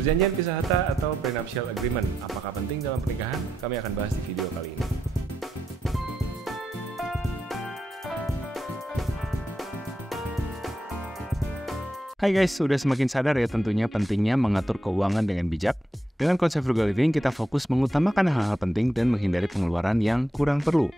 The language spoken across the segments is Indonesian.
Perjanjian pisah harta atau prenuptial agreement, apakah penting dalam pernikahan? Kami akan bahas di video kali ini. Hai guys, sudah semakin sadar ya tentunya pentingnya mengatur keuangan dengan bijak. Dengan konsep frugal living, kita fokus mengutamakan hal-hal penting dan menghindari pengeluaran yang kurang perlu.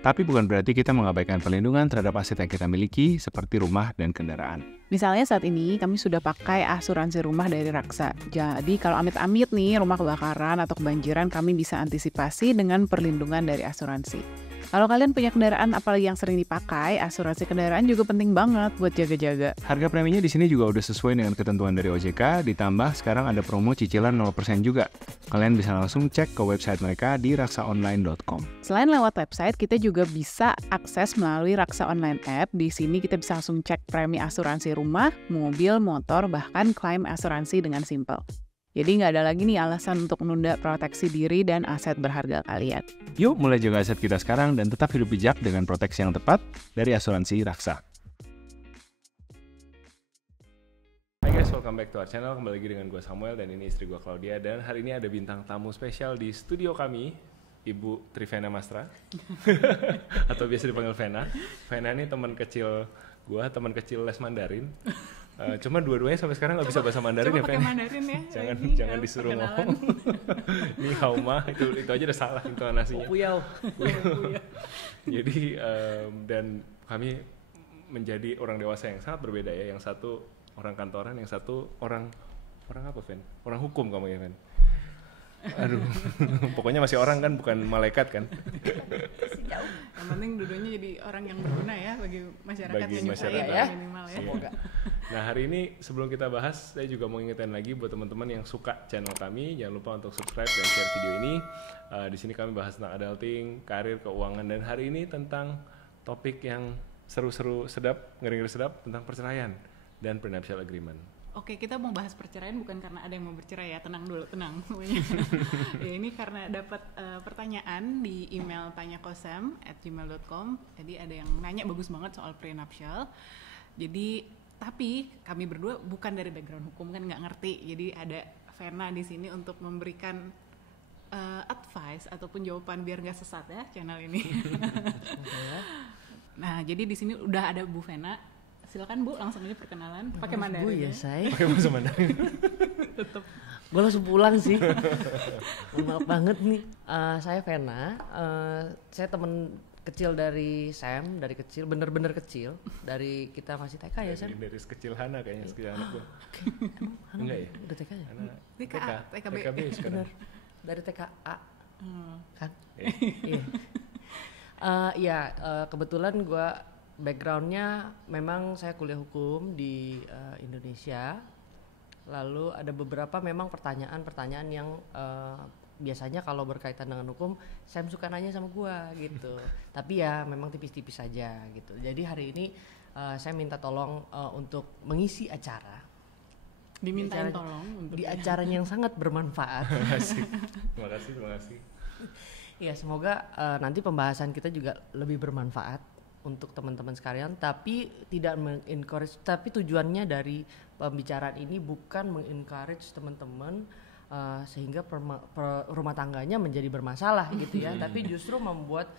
Tapi bukan berarti kita mengabaikan perlindungan terhadap aset yang kita miliki, seperti rumah dan kendaraan. Misalnya saat ini kami sudah pakai asuransi rumah dari Raksa. Jadi kalau amit-amit nih rumah kebakaran atau kebanjiran, kami bisa antisipasi dengan perlindungan dari asuransi. Kalau kalian punya kendaraan apalagi yang sering dipakai, asuransi kendaraan juga penting banget buat jaga-jaga. Harga preminya di sini juga udah sesuai dengan ketentuan dari OJK, ditambah sekarang ada promo cicilan 0% juga. Kalian bisa langsung cek ke website mereka di raksaonline.com. Selain lewat website, kita juga bisa akses melalui Raksa Online App. Di sini kita bisa langsung cek premi asuransi rumah, mobil, motor, bahkan klaim asuransi dengan simpel. Jadi nggak ada lagi nih alasan untuk menunda proteksi diri dan aset berharga kalian. Yuk mulai jaga aset kita sekarang dan tetap hidup bijak dengan proteksi yang tepat dari asuransi Raksa. Hai guys, welcome back to our channel. Kembali lagi dengan gue Samuel dan ini istri gue Claudia. Dan hari ini ada bintang tamu spesial di studio kami, Ibu Trivena Mastra. Atau biasa dipanggil Vena. Vena ini teman kecil gue, teman kecil les Mandarin. Cuma dua-duanya sampai sekarang nggak bisa bahasa Mandarin ya, Pen? Mandarin ya. Jangan disuruh ngomong. Ini hauma itu aja udah salah intonasinya. Puyau. Jadi dan kami menjadi orang dewasa yang sangat berbeda ya. Yang satu orang kantoran, yang satu orang apa, Pen? Orang hukum kamu ya, Pen? Aduh, pokoknya masih orang kan, bukan malaikat kan? Jauh. Yang penting dulunya jadi orang yang berguna ya bagi masyarakat bagi yang masyarakat ya minimal ya. Semoga. Nah hari ini sebelum kita bahas, saya juga mau ingetin lagi buat teman-teman yang suka channel kami, jangan lupa untuk subscribe dan share video ini. Di sini kami bahas tentang adulting, karir, keuangan, dan hari ini tentang topik yang seru-seru, sedap, ngeri-ngeri sedap tentang perceraian dan prenuptial agreement. Oke, kita mau bahas perceraian bukan karena ada yang mau bercerai ya, tenang dulu, tenang. Ya, ini karena dapat pertanyaan di email tanyakosem@gmail.com. Jadi ada yang nanya bagus banget soal prenuptial. Jadi tapi kami berdua bukan dari background hukum kan, nggak ngerti. Jadi ada Vena di sini untuk memberikan advice ataupun jawaban biar nggak sesat ya channel ini. Nah, jadi di sini udah ada Bu Vena. Silakan Bu, langsung aja perkenalan. Pakai Mandarin. Bu ya, saya. Pakai bahasa Mandarin. Tetep. Gue langsung pulang sih. Maaf banget nih. Saya Vena. Saya temen kecil dari Sam, dari kecil, bener-bener kecil. Dari kita masih TK ya, Sam? Dari sekecil Hana kayaknya, sekecil anak gue. Emang Hana Enggak ya? Udah TK ya? TKB sekarang. Dari TKA. Kan? Iya. Iya, kebetulan gue backgroundnya memang saya kuliah hukum di Indonesia. Lalu ada beberapa memang pertanyaan-pertanyaan yang biasanya kalau berkaitan dengan hukum saya suka nanya sama gua gitu. Tapi ya memang tipis-tipis saja gitu. Jadi hari ini saya minta tolong untuk mengisi acara. Dimintain tolong untuk di acaranya yang sangat bermanfaat. Terima kasih. Ya semoga nanti pembahasan kita juga lebih bermanfaat untuk teman-teman sekalian, tapi tidak mengencourage, tapi tujuannya dari pembicaraan ini bukan mengencourage teman-teman sehingga rumah tangganya menjadi bermasalah gitu ya, tapi justru membuat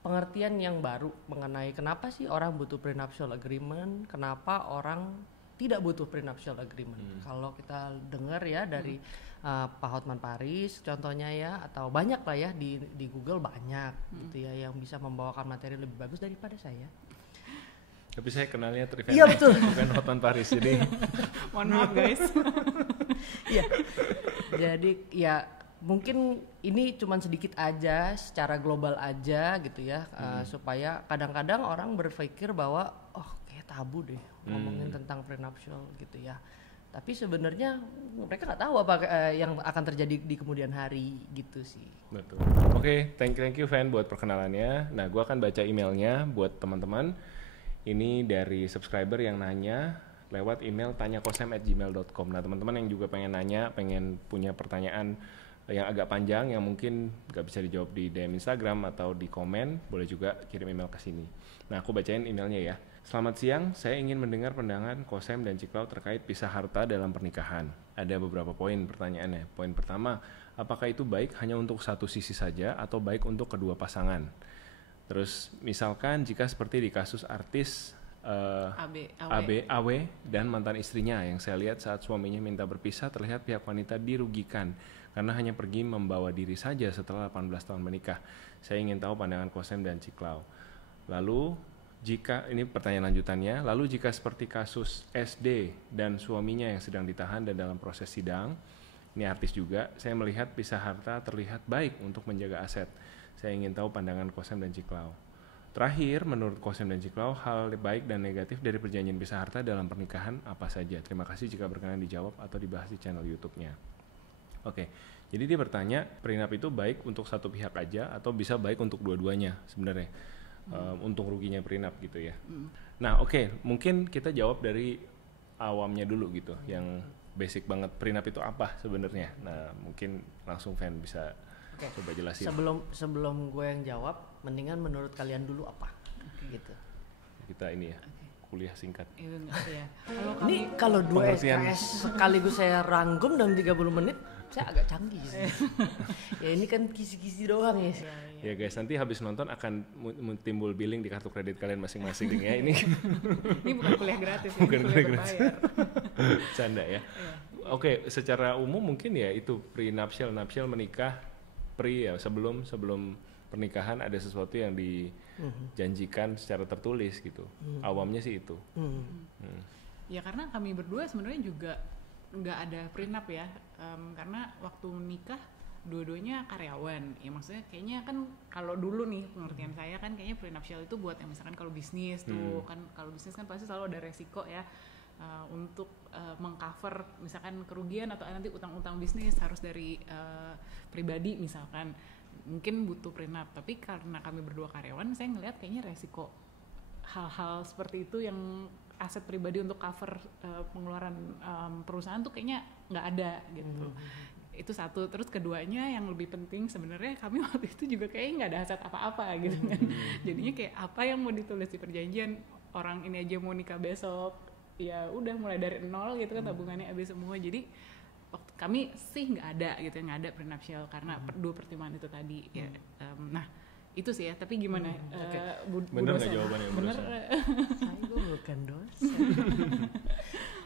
pengertian yang baru mengenai kenapa sih orang butuh prenuptial agreement, kenapa orang tidak butuh prenuptial agreement. Kalau kita dengar ya dari Pak Hotman Paris contohnya ya, atau banyak lah ya di Google banyak gitu ya yang bisa membawakan materi lebih bagus daripada saya. Tapi saya kenalnya Trivena. Iya betul. Bukan Hotman Paris, jadi mohon maaf guys. Iya. Jadi ya mungkin ini cuman sedikit aja, secara global aja gitu ya, supaya kadang-kadang orang berpikir bahwa oh kayak tabu deh ngomongin tentang prenuptial gitu ya. Tapi sebenarnya mereka nggak tahu apa yang akan terjadi di kemudian hari gitu sih. betul. Oke, thank you Van buat perkenalannya. Nah, gue akan baca emailnya buat teman-teman. Ini dari subscriber yang nanya lewat email tanyakosem@gmail.com. Nah, teman-teman yang juga pengen nanya, pengen punya pertanyaan yang agak panjang yang mungkin nggak bisa dijawab di DM Instagram atau di komen, boleh juga kirim email ke sini. Nah, aku bacain emailnya ya. Selamat siang, saya ingin mendengar pandangan Kosem dan Ciklau terkait pisah harta dalam pernikahan. Ada beberapa poin pertanyaannya. Poin pertama, apakah itu baik hanya untuk satu sisi saja atau baik untuk kedua pasangan? Terus misalkan jika seperti di kasus artis AW dan mantan istrinya yang saya lihat saat suaminya minta berpisah, terlihat pihak wanita dirugikan karena hanya pergi membawa diri saja setelah 18 tahun menikah. Saya ingin tahu pandangan Kosem dan Ciklau. Lalu jika, ini pertanyaan lanjutannya, lalu jika seperti kasus SD dan suaminya yang sedang ditahan dan dalam proses sidang, ini artis juga, saya melihat pisah harta terlihat baik untuk menjaga aset. Saya ingin tahu pandangan Kosem dan Ciklau. Terakhir, menurut Kosem dan Ciklau, hal baik dan negatif dari perjanjian pisah harta dalam pernikahan apa saja? Terima kasih jika berkenan dijawab atau dibahas di channel YouTube-nya. Oke, jadi dia bertanya, prenup itu baik untuk satu pihak aja atau bisa baik untuk dua-duanya sebenarnya? Untung ruginya prenup gitu ya. Nah mungkin kita jawab dari awamnya dulu gitu, yang basic banget prenup itu apa sebenarnya. Nah mungkin langsung Fan bisa coba jelasin. Sebelum gue yang jawab, mendingan menurut kalian dulu apa? Gitu. Kita ini ya, kuliah singkat. Iya. Ini kalau 2 SKS sekaligus saya rangkum dalam 30 menit, saya agak canggih. Ya ini kan kisi-kisi doang ya. Ya guys, nanti habis nonton akan timbul billing di kartu kredit kalian masing-masing ya. Ini bukan kuliah gratis, bukan kuliah gratis. Canda ya. Oke, secara umum mungkin ya itu prenuptial, nuptial, menikah, ya sebelum pernikahan ada sesuatu yang dijanjikan secara tertulis gitu. Awamnya sih itu. Ya karena kami berdua sebenarnya juga nggak ada prenup ya, karena waktu nikah dua-duanya karyawan. Ya maksudnya kayaknya kan kalau dulu nih pengertian saya kan kayaknya prenuptial itu buat yang misalkan kalau bisnis tuh kan, kalau bisnis kan pasti selalu ada resiko ya, untuk mengcover misalkan kerugian atau nanti utang-utang bisnis harus dari pribadi misalkan, mungkin butuh prenup. Tapi karena kami berdua karyawan, saya ngelihat kayaknya resiko hal-hal seperti itu yang aset pribadi untuk cover pengeluaran perusahaan tuh kayaknya nggak ada gitu. Itu satu. Terus keduanya yang lebih penting sebenarnya, kami waktu itu juga kayaknya nggak ada aset apa-apa gitu kan. Jadinya kayak apa yang mau ditulis di perjanjian, orang ini aja mau nikah besok, ya udah mulai dari nol gitu kan, tabungannya habis semua. Jadi waktu kami sih nggak ada gitu, nggak ada prenuptial karena dua pertimbangan itu tadi ya. Nah itu sih ya, tapi gimana? Bener nggak jawabannya? Bener. Saya bukan dosen.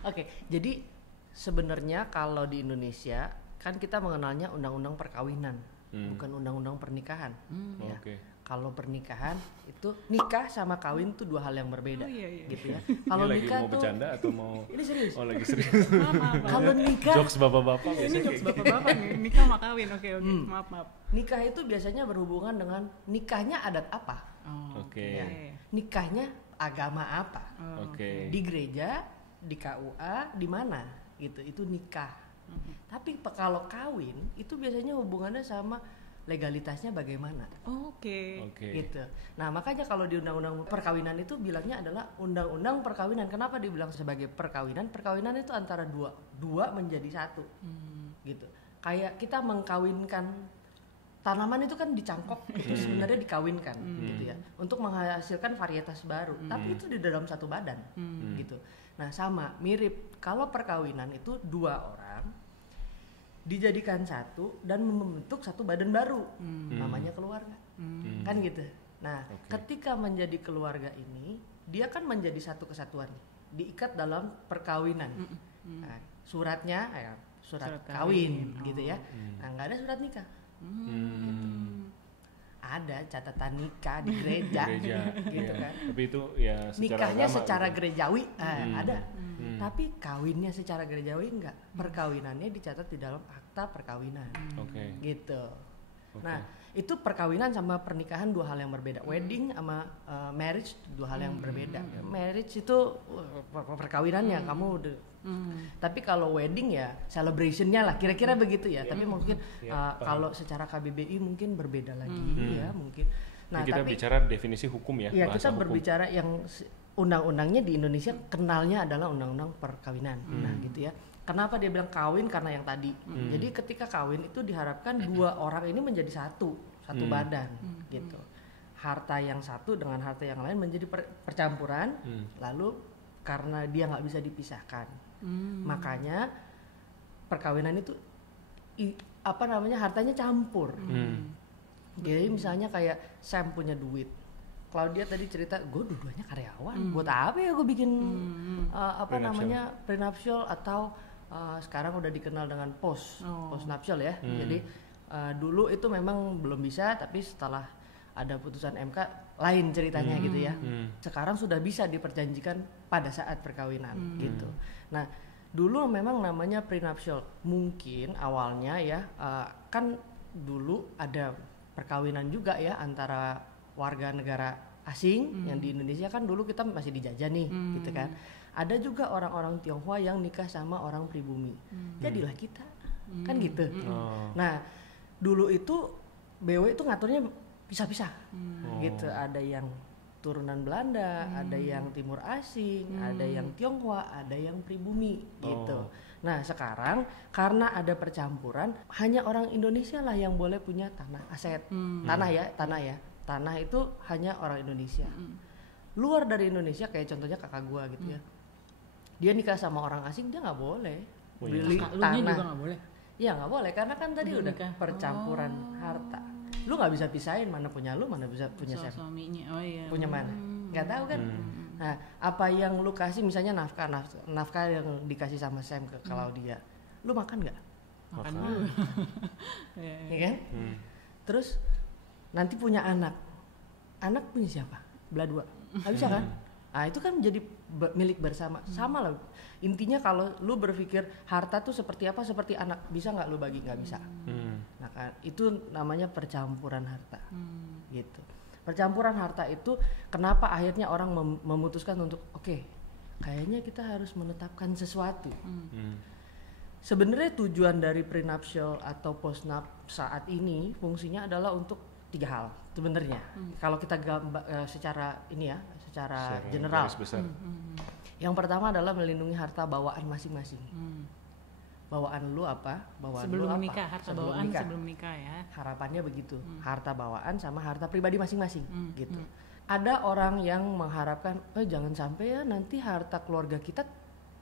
Oke, jadi sebenarnya kalau di Indonesia kan kita mengenalnya undang-undang perkawinan, bukan undang-undang pernikahan. Ya. Kalau pernikahan itu nikah sama kawin tuh dua hal yang berbeda, gitu ya. Kalau nikah mau tuh bercanda atau mau? Ini serius. Oh lagi serius. Maaf. Kalau nikah, jokes bapak-bapak biasanya. Ini jokes bapak-bapak nih, nikah sama kawin. Oke. Maaf. Nikah itu biasanya berhubungan dengan nikahnya adat apa? Ya. Nikahnya agama apa? Di gereja, di KUA, di mana? Gitu. Itu nikah. Tapi kalau kawin itu biasanya hubungannya sama legalitasnya bagaimana? Gitu. Nah makanya kalau di undang-undang perkawinan itu bilangnya adalah undang-undang perkawinan. Kenapa dibilang sebagai perkawinan? Perkawinan itu antara dua menjadi satu, gitu. Kayak kita mengkawinkan tanaman itu kan dicangkok, itu sebenarnya dikawinkan, gitu ya, untuk menghasilkan varietas baru. Tapi itu di dalam satu badan, gitu. Nah sama, mirip. Kalau perkawinan itu dua orang dijadikan satu dan membentuk satu badan baru, namanya keluarga, kan gitu. Nah, ketika menjadi keluarga ini, dia kan menjadi satu kesatuan, diikat dalam perkawinan. Nah, suratnya, surat kawin, gitu ya. Nah, nggak ada surat nikah. Gitu. Ada catatan nikah di gereja, gitu kan. Tapi itu ya secara nikahnya agama, secara gitu. gerejawi ada. Tapi kawinnya secara gerejawi enggak. Perkawinannya dicatat di dalam akta perkawinan. Gitu. Nah, itu perkawinan sama pernikahan dua hal yang berbeda. Wedding sama marriage dua hal yang berbeda. Marriage itu perkawinannya kamu udah. Tapi kalau wedding ya celebrationnya lah, kira-kira begitu ya. Tapi mungkin kalau secara KBBI mungkin berbeda lagi ya mungkin. Nah, kita bicara definisi hukum ya. Iya, kita berbicara yang undang-undangnya di Indonesia kenalnya adalah undang-undang perkawinan. Nah, gitu ya. Kenapa dia bilang kawin? Karena yang tadi. Jadi ketika kawin itu diharapkan dua orang ini menjadi satu badan, gitu. harta yang satu dengan harta yang lain menjadi percampuran, lalu karena dia nggak bisa dipisahkan, makanya perkawinan itu hartanya campur. Jadi misalnya kayak Sam punya duit, Claudia tadi cerita gue dua-duanya karyawan, buat apa ya gue bikin prenuptial atau sekarang udah dikenal dengan postnuptial ya. Jadi dulu itu memang belum bisa, tapi setelah ada putusan MK lain ceritanya gitu ya. Sekarang sudah bisa diperjanjikan pada saat perkawinan gitu. Nah, dulu memang namanya prenuptial. Mungkin awalnya ya kan dulu ada perkawinan juga ya antara warga negara asing yang di Indonesia kan dulu kita masih dijajah nih gitu kan. Ada juga orang-orang Tionghoa yang nikah sama orang pribumi. Jadilah kita. Kan gitu. Nah, dulu itu BW itu ngaturnya pisah-pisah gitu. Ada yang turunan Belanda, ada yang timur asing, ada yang Tionghoa, ada yang pribumi gitu. Nah sekarang karena ada percampuran, hanya orang Indonesia lah yang boleh punya tanah aset. Tanah itu hanya orang Indonesia. Luar dari Indonesia kayak contohnya kakak gua gitu ya, dia nikah sama orang asing, dia nggak boleh beli tanah. Juga nggak boleh. Ya nggak boleh karena kan tadi udah percampuran harta. Lu nggak bisa pisahin mana punya lu, mana bisa punya Sam. Suaminya, punya mana? Nggak tahu kan? Nah, apa yang lu kasih misalnya nafkah yang dikasih sama Sam ke Claudia, lu makan nggak? Makan dulu. Ya kan? Terus nanti punya anak punya siapa? Belah dua, nggak bisa kan? Nah itu kan menjadi milik bersama, sama lah. Intinya kalau lu berpikir harta tuh seperti apa, seperti anak, bisa nggak lu bagi? Nggak bisa. Nah kan itu namanya percampuran harta, gitu. Percampuran harta itu kenapa akhirnya orang memutuskan untuk oke, kayaknya kita harus menetapkan sesuatu. Sebenarnya tujuan dari prenuptial atau postnup saat ini fungsinya adalah untuk 3 hal sebenarnya. Kalau kita secara ini ya, secara general. Yang pertama adalah melindungi harta bawaan masing-masing. Bawaan lu apa? Sebelum menikah, harta bawaan sebelum menikah ya. Harapannya begitu. Harta bawaan sama harta pribadi masing-masing gitu. Ada orang yang mengharapkan, jangan sampai ya nanti harta keluarga kita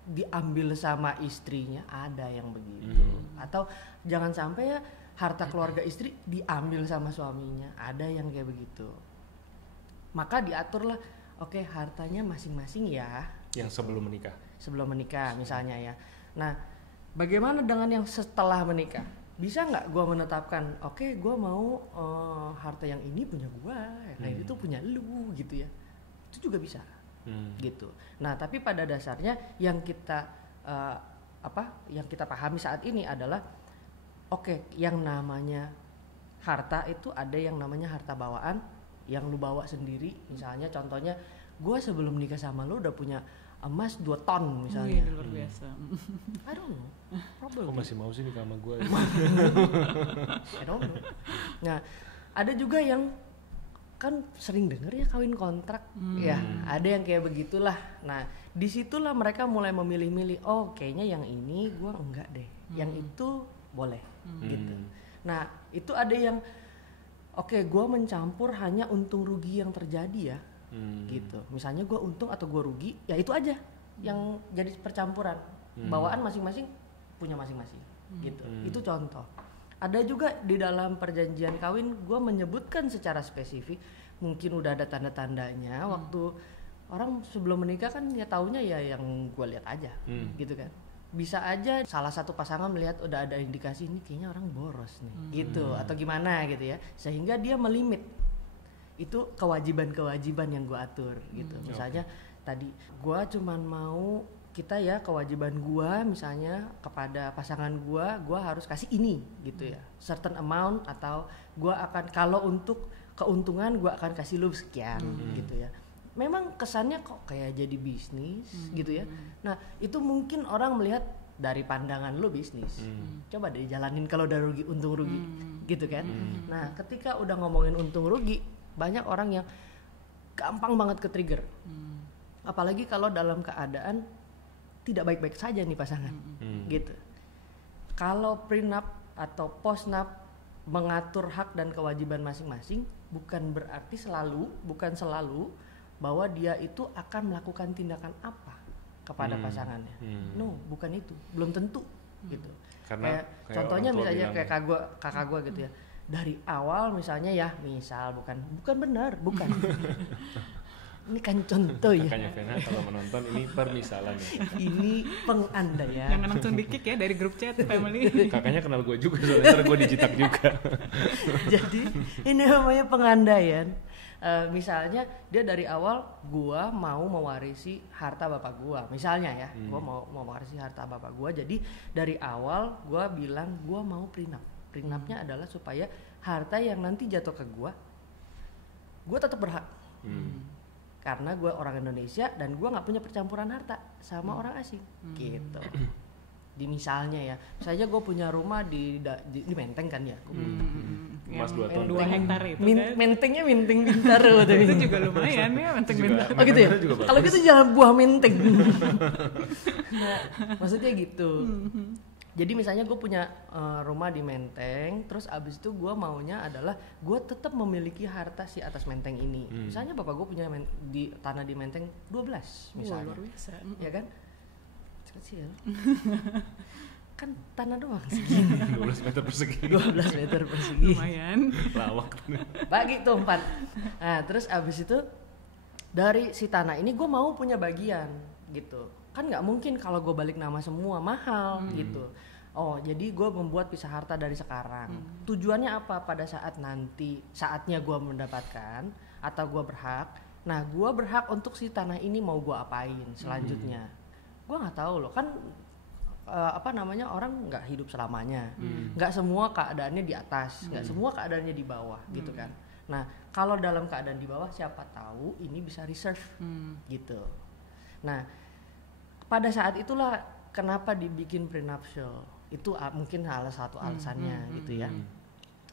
diambil sama istrinya, ada yang begitu. Atau jangan sampai ya harta keluarga istri diambil sama suaminya, ada yang kayak begitu. Maka diaturlah, oke, hartanya masing-masing ya. Yang sebelum menikah. Sebelum menikah misalnya ya. Nah, bagaimana dengan yang setelah menikah? Bisa nggak gue menetapkan, oke, gue mau harta yang ini punya gue, nah itu punya lu gitu ya. Itu juga bisa, gitu. Nah, tapi pada dasarnya yang kita yang kita pahami saat ini adalah, oke, yang namanya harta itu ada yang namanya harta bawaan yang lu bawa sendiri. Misalnya contohnya, gue sebelum nikah sama lu udah punya emas 2 ton misalnya. Wih, luar biasa. I don't know. Probably. Kok masih mau sih nikah sama gue? I don't know. Nah, ada juga yang kan sering denger ya kawin kontrak. Ya, ada yang kayak begitulah. Nah, disitulah mereka mulai memilih-milih. Oh, kayaknya yang ini gue enggak deh. Yang itu boleh, gitu. Nah, itu ada yang oke, gue mencampur hanya untung rugi yang terjadi ya. Gitu. Misalnya gue untung atau gue rugi, ya itu aja yang jadi percampuran. Bawaan masing-masing punya masing-masing, gitu. Itu contoh. Ada juga di dalam perjanjian kawin gue menyebutkan secara spesifik, mungkin udah ada tanda-tandanya. Waktu orang sebelum menikah kan ya taunya ya yang gue lihat aja, gitu kan. Bisa aja salah satu pasangan melihat udah ada indikasi ini kayaknya orang boros nih, gitu atau gimana gitu ya, sehingga dia melimit. Itu kewajiban-kewajiban yang gue atur gitu. Misalnya tadi gue cuman mau kita ya kewajiban gue misalnya kepada pasangan gue harus kasih ini gitu ya, certain amount, atau gue akan kalau untuk keuntungan gue akan kasih lu sekian gitu ya. Memang kesannya kok kayak jadi bisnis gitu ya. Nah itu mungkin orang melihat dari pandangan lu bisnis. Coba deh jalanin kalau udah rugi, untung rugi gitu kan. Nah ketika udah ngomongin untung rugi, banyak orang yang gampang banget ke trigger. Apalagi kalau dalam keadaan tidak baik-baik saja nih pasangan gitu. Kalau prenup atau postnup mengatur hak dan kewajiban masing-masing bukan berarti bukan selalu bahwa dia itu akan melakukan tindakan apa kepada pasangannya. No, bukan itu. Belum tentu gitu. Karena kayak contohnya misalnya kayak kakak gua gitu ya. Dari awal misalnya ya, bukan benar, bukan. Ini kan contoh ya. Kakaknya Vena kalau menonton ini permisalan ya. Ini pengandaian. Jangan langsung di-kick ya dari grup chat family. Kakaknya kenal gue juga soalnya ntar gue dijitak juga. Jadi ini namanya pengandaian. Misalnya dia dari awal gua mau mewarisi harta bapak gua, misalnya ya, gua mau mewarisi harta bapak gua. Jadi dari awal gua bilang gua mau prenup. Prenupnya adalah supaya harta yang nanti jatuh ke gua tetap berhak. Karena gue orang Indonesia dan gue nggak punya percampuran harta sama orang asing, gitu. Di misalnya gue punya rumah di Menteng kan ya. Mas 2 ton. 2 hektar itu kan. Mentengnya Menteng Bintaro Itu juga lumayan ya, Menteng Bintaro. Oh gitu ya? Kalau gitu jangan buah menteng. Nah, maksudnya gitu. Jadi misalnya gue punya rumah di Menteng, terus abis itu gue maunya adalah gue tetap memiliki harta si atas Menteng ini. Misalnya bapak gue punya di tanah di Menteng 12 misalnya. Luar biasa. Ya kan? Kecil. Kan tanah doang segini. 12 meter persegi. 12 meter persegi. Lumayan. Lawak. Bagi tuh 4. Nah terus abis itu dari si tanah ini gue mau punya bagian gitu. Kan nggak mungkin kalau gue balik nama semua, mahal gitu. Oh jadi gue membuat pisah harta dari sekarang. Tujuannya apa? Pada saatnya gue mendapatkan atau gue berhak. Nah gue berhak untuk si tanah ini mau gue apain selanjutnya. Gue nggak tahu loh kan. Orang nggak hidup selamanya, nggak semua keadaannya di atas, nggak semua keadaannya di bawah gitu kan. Nah kalau dalam keadaan di bawah siapa tahu ini bisa reserve gitu. Nah pada saat itulah kenapa dibikin prenuptial itu mungkin salah satu alasannya gitu ya.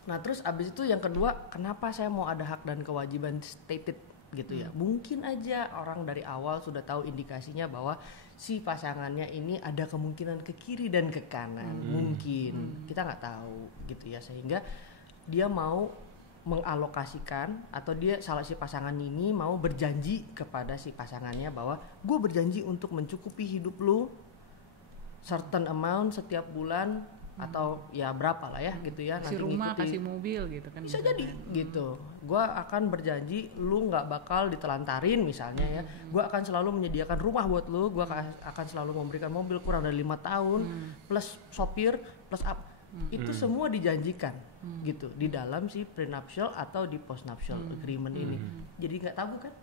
Nah terus abis itu yang kedua kenapa saya mau ada hak dan kewajiban stated gitu ya. Mungkin aja orang dari awal sudah tahu indikasinya bahwa si pasangannya ini ada kemungkinan ke kiri dan ke kanan, mungkin kita nggak tahu gitu ya, sehingga dia mau mengalokasikan atau si pasangan ini mau berjanji kepada si pasangannya bahwa gue berjanji untuk mencukupi hidup lu certain amount setiap bulan atau ya berapa lah ya gitu ya, kasih nanti rumah ngikuti. kasih mobil gitu kan Bisa jadi gitu. Gue akan berjanji lu nggak bakal ditelantarin misalnya ya. Gue akan selalu menyediakan rumah buat lu. Gue akan selalu memberikan mobil kurang dari 5 tahun plus sopir plus itu semua dijanjikan gitu di dalam si prenuptial atau di postnuptial agreement ini. Jadi nggak tabu kan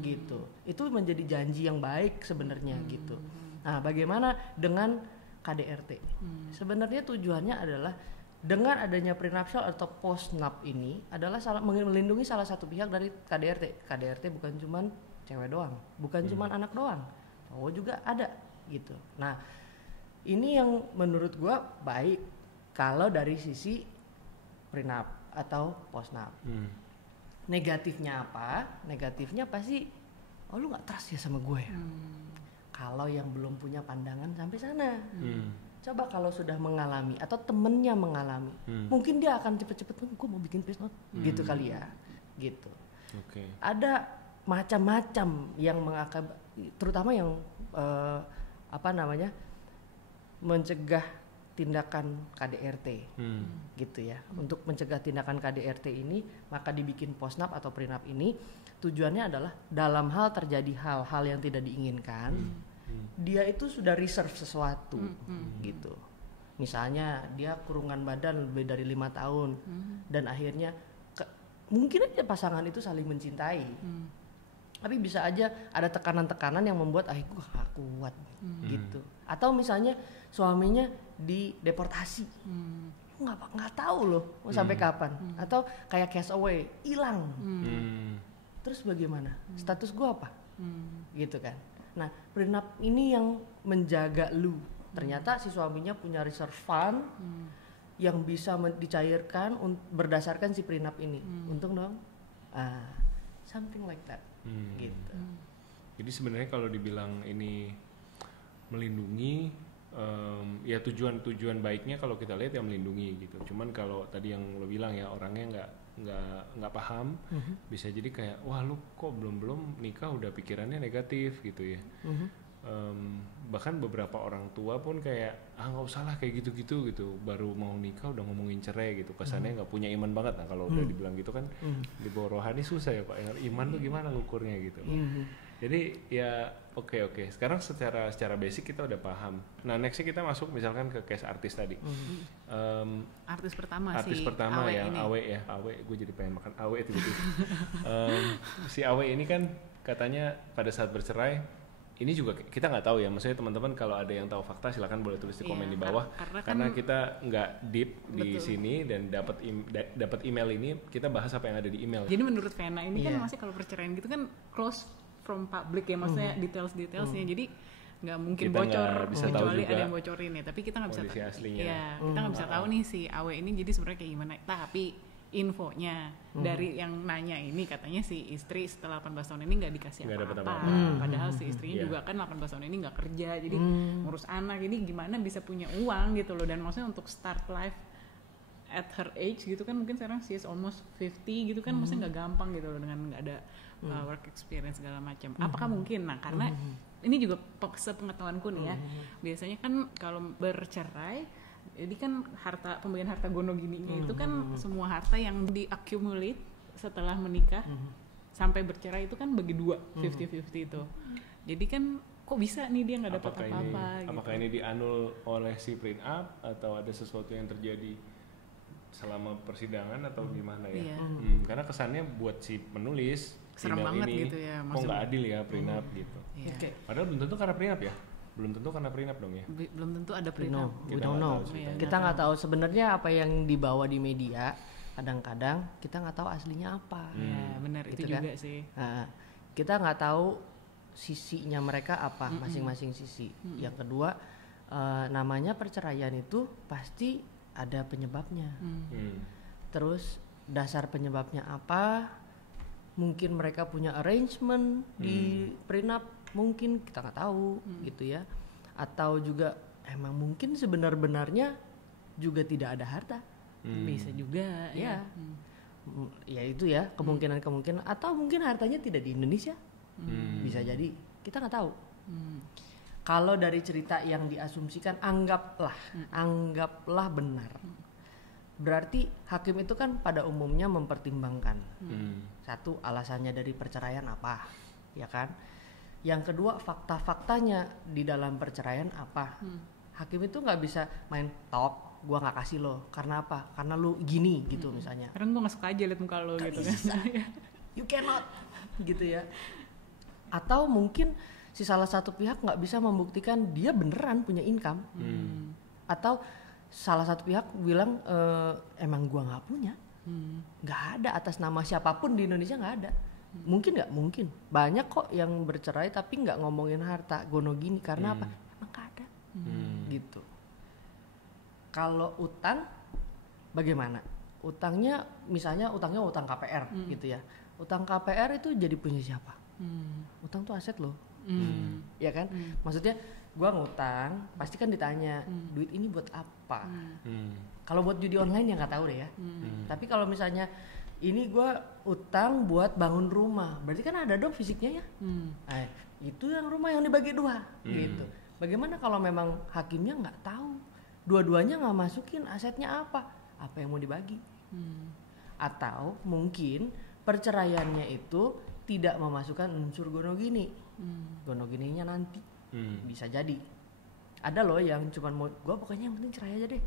gitu. Itu menjadi janji yang baik sebenarnya gitu. Nah bagaimana dengan KDRT? Sebenarnya tujuannya adalah dengan adanya prenuptial atau postnup ini adalah melindungi salah satu pihak dari KDRT. KDRT bukan cuman cewek doang, bukan cuman anak doang, cowok juga ada gitu. Nah ini yang menurut gua baik kalau dari sisi prenup atau postnup. Negatifnya apa? Negatifnya pasti lu nggak trust ya sama gue ya. Kalau yang belum punya pandangan sampai sana, coba kalau sudah mengalami atau temennya mengalami, mungkin dia akan cepet-cepet, gue mau bikin prenup, gitu kali ya, gitu. Ada macam-macam yang terutama yang mencegah tindakan KDRT, gitu ya. Untuk mencegah tindakan KDRT ini, maka dibikin postnup atau prenup ini tujuannya adalah dalam hal terjadi hal-hal yang tidak diinginkan. Dia itu sudah reserve sesuatu gitu. Misalnya dia kurungan badan lebih dari 5 tahun dan akhirnya mungkin aja pasangan itu saling mencintai. Tapi bisa aja ada tekanan-tekanan yang membuat gue gak kuat gitu. Atau misalnya suaminya dideportasi. Nggak tahu loh mau sampai kapan. Atau kayak cast away, hilang. Terus bagaimana? Status gue apa? Gitu kan. Nah, prenup ini yang menjaga lu. Ternyata si suaminya punya reserve fund yang bisa dicairkan berdasarkan si prenup ini. Untung dong. Something like that. Gitu. Jadi sebenarnya kalau dibilang ini melindungi, Ya tujuan baiknya kalau kita lihat ya melindungi gitu. Cuman kalau tadi yang lo bilang ya orangnya nggak paham, bisa jadi kayak wah lu kok belum nikah udah pikirannya negatif gitu ya. Bahkan beberapa orang tua pun kayak nggak usah lah kayak gitu-gitu gitu, baru mau nikah udah ngomongin cerai gitu, kesannya nggak punya iman banget. Nah kalau udah dibilang gitu kan di bawah rohani susah ya Pak, iman tuh gimana ngukurnya gitu. Jadi ya oke. Sekarang secara basic kita udah paham. Nah nextnya kita masuk misalkan ke case artis tadi. Artis pertama Awe yang ini. Awe, gue jadi pengen makan Awe tiba-tiba. Si Awe ini kan katanya pada saat bercerai, ini juga kita nggak tahu ya. Maksudnya teman-teman kalau ada yang tahu fakta silakan boleh tulis di komen di bawah. Karena kita nggak deep di sini dan dapat email ini, kita bahas apa yang ada di email. Jadi menurut Vena ini kan masih kalau perceraian gitu kan close from public ya, maksudnya detailsnya. Jadi nggak mungkin Kita bocor nggak bisa tahu kecuali juga ada yang bocorin ya. Tapi kita nggak bisa kondisi aslinya. Iya, kita nggak bisa tahu nih si Awe ini jadi sebenarnya kayak gimana. Tapi infonya dari yang nanya ini katanya si istri setelah 18 tahun ini nggak dikasih apa-apa. Padahal si istrinya juga kan 18 tahun ini nggak kerja, jadi ngurus anak. Jadi gimana bisa punya uang gitu loh. Dan maksudnya untuk start life at her age gitu kan, mungkin sekarang she is almost 50 gitu kan, maksudnya nggak gampang gitu loh dengan nggak ada work experience segala macam. Apakah mungkin? Nah karena ini juga sepengetahuanku nih ya, biasanya kan kalau bercerai, jadi kan pembagian harta gono gininya itu kan semua harta yang diakumulate setelah menikah sampai bercerai itu kan bagi dua, 50-50 itu. Jadi kan kok bisa nih dia nggak dapat apa-apa? Apakah ini dianul oleh si prenup atau ada sesuatu yang terjadi selama persidangan atau gimana ya? Karena kesannya buat si penulis serem banget ini, gitu ya, kok nggak adil ya prenup gitu. Padahal belum tentu karena prenup ya. Belum tentu karena prenup dong ya. Belum tentu ada prenup. We don't know. Kita nggak tahu sebenarnya apa yang dibawa di media. Kadang-kadang kita nggak tahu aslinya apa. Ya benar, gitu itu kan? juga sih. Nah, kita nggak tahu sisinya mereka apa, masing-masing sisi. Yang kedua, namanya perceraian itu pasti ada penyebabnya. Terus dasar penyebabnya apa? Mungkin mereka punya arrangement di prenup, mungkin kita nggak tahu gitu ya. Atau juga emang mungkin sebenar-benarnya juga tidak ada harta. Bisa juga ya. Ya itu ya kemungkinan. Atau mungkin hartanya tidak di Indonesia. Bisa jadi, kita nggak tahu. Kalau dari cerita yang diasumsikan, anggaplah benar. Berarti hakim itu kan pada umumnya mempertimbangkan satu, alasannya dari perceraian apa, ya kan? Yang kedua, fakta-faktanya di dalam perceraian apa. Hakim itu nggak bisa main top, gua nggak kasih lo, karena apa? Karena lu gini gitu misalnya. Karena gua nggak suka aja liat muka lo Gak gitu bisa. kan. You cannot gitu ya. Atau mungkin si salah satu pihak nggak bisa membuktikan dia beneran punya income. Atau salah satu pihak bilang emang gua nggak punya, nggak ada atas nama siapapun di Indonesia, nggak ada. Mungkin nggak mungkin banyak kok yang bercerai tapi nggak ngomongin harta gono gini karena apa? Emang nggak ada. Gitu. Kalau utang bagaimana? Utangnya misalnya utangnya utang KPR gitu ya. Utang KPR itu jadi punya siapa? Utang tuh aset loh. Ya kan? Maksudnya gua ngutang pasti kan ditanya duit ini buat apa. Kalau buat judi online ya nggak tahu deh ya. Tapi kalau misalnya ini gua utang buat bangun rumah, berarti kan ada dong fisiknya ya. Itu yang rumah yang dibagi dua gitu. Bagaimana kalau memang hakimnya nggak tahu, dua-duanya nggak masukin asetnya apa yang mau dibagi. Atau mungkin perceraiannya itu tidak memasukkan unsur gono gini, gono gininya nanti. Bisa jadi ada loh yang cuman mau gue pokoknya yang penting cerai aja deh.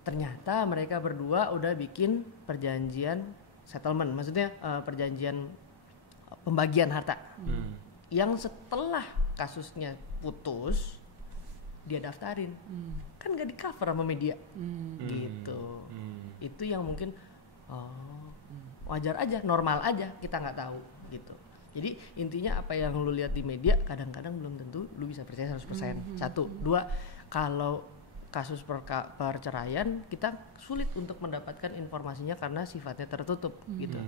Ternyata mereka berdua udah bikin perjanjian settlement, maksudnya perjanjian pembagian harta yang setelah kasusnya putus dia daftarin, kan gak di cover sama media gitu. Itu yang mungkin wajar aja, normal aja, kita nggak tahu gitu. Jadi intinya apa yang lu lihat di media kadang-kadang belum tentu lu bisa percaya 100%. Satu, dua, kalau kasus perceraian kita sulit untuk mendapatkan informasinya karena sifatnya tertutup gitu.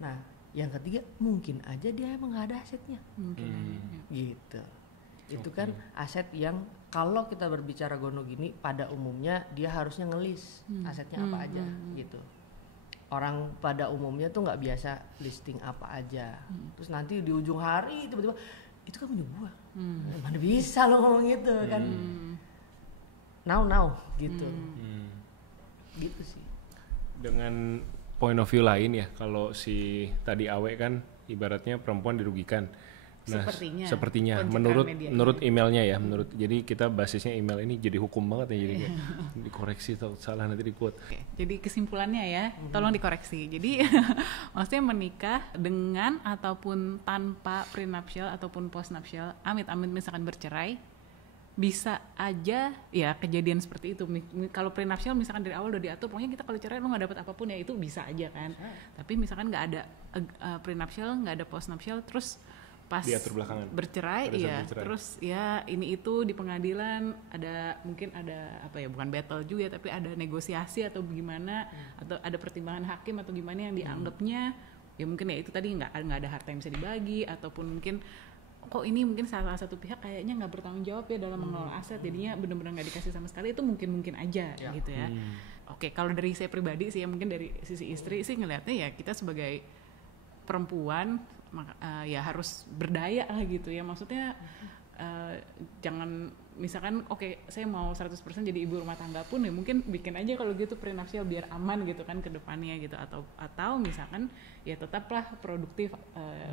Nah, yang ketiga mungkin aja dia emang nggak ada asetnya. Gitu. Itu kan aset yang kalau kita berbicara gonogini pada umumnya dia harusnya ngelis asetnya apa aja gitu. Orang pada umumnya tuh nggak biasa listing apa aja. Terus nanti di ujung hari tiba-tiba itu kan punya gua. Mana bisa lo ngomong gitu kan. Now gitu. Gitu sih. Dengan point of view lain ya, kalau si tadi Awe kan ibaratnya perempuan dirugikan. Nah, sepertinya menurut emailnya ya, jadi kita basisnya email ini jadi hukum banget ya, jadi kayak dikoreksi atau salah nanti di quote. Oke, jadi kesimpulannya ya, tolong dikoreksi. Jadi maksudnya menikah dengan ataupun tanpa prenuptial ataupun postnuptial, amit-amit misalkan bercerai, bisa aja ya kejadian seperti itu. Kalau prenuptial misalkan dari awal udah diatur, pokoknya kita kalau cerai lo nggak dapat apapun ya, itu bisa aja kan. Tapi misalkan nggak ada prenuptial, nggak ada postnuptial, terus pas bercerai ya, terus ya ini itu di pengadilan ada mungkin ada apa ya, bukan battle juga tapi ada negosiasi atau gimana, atau ada pertimbangan hakim atau gimana yang dianggapnya ya mungkin ya itu tadi nggak ada harta yang bisa dibagi, ataupun mungkin kok ini mungkin salah satu pihak kayaknya nggak bertanggung jawab ya dalam mengelola aset, jadinya benar-benar nggak dikasih sama sekali, itu mungkin aja gitu ya. Oke, kalau dari saya pribadi sih ya, mungkin dari sisi istri sih ngelihatnya ya kita sebagai perempuan ya harus berdaya lah gitu ya, maksudnya jangan misalkan oke, saya mau 100% jadi ibu rumah tangga pun ya mungkin bikin aja kalau gitu prenuptial biar aman gitu kan ke depannya gitu, atau misalkan ya tetaplah produktif,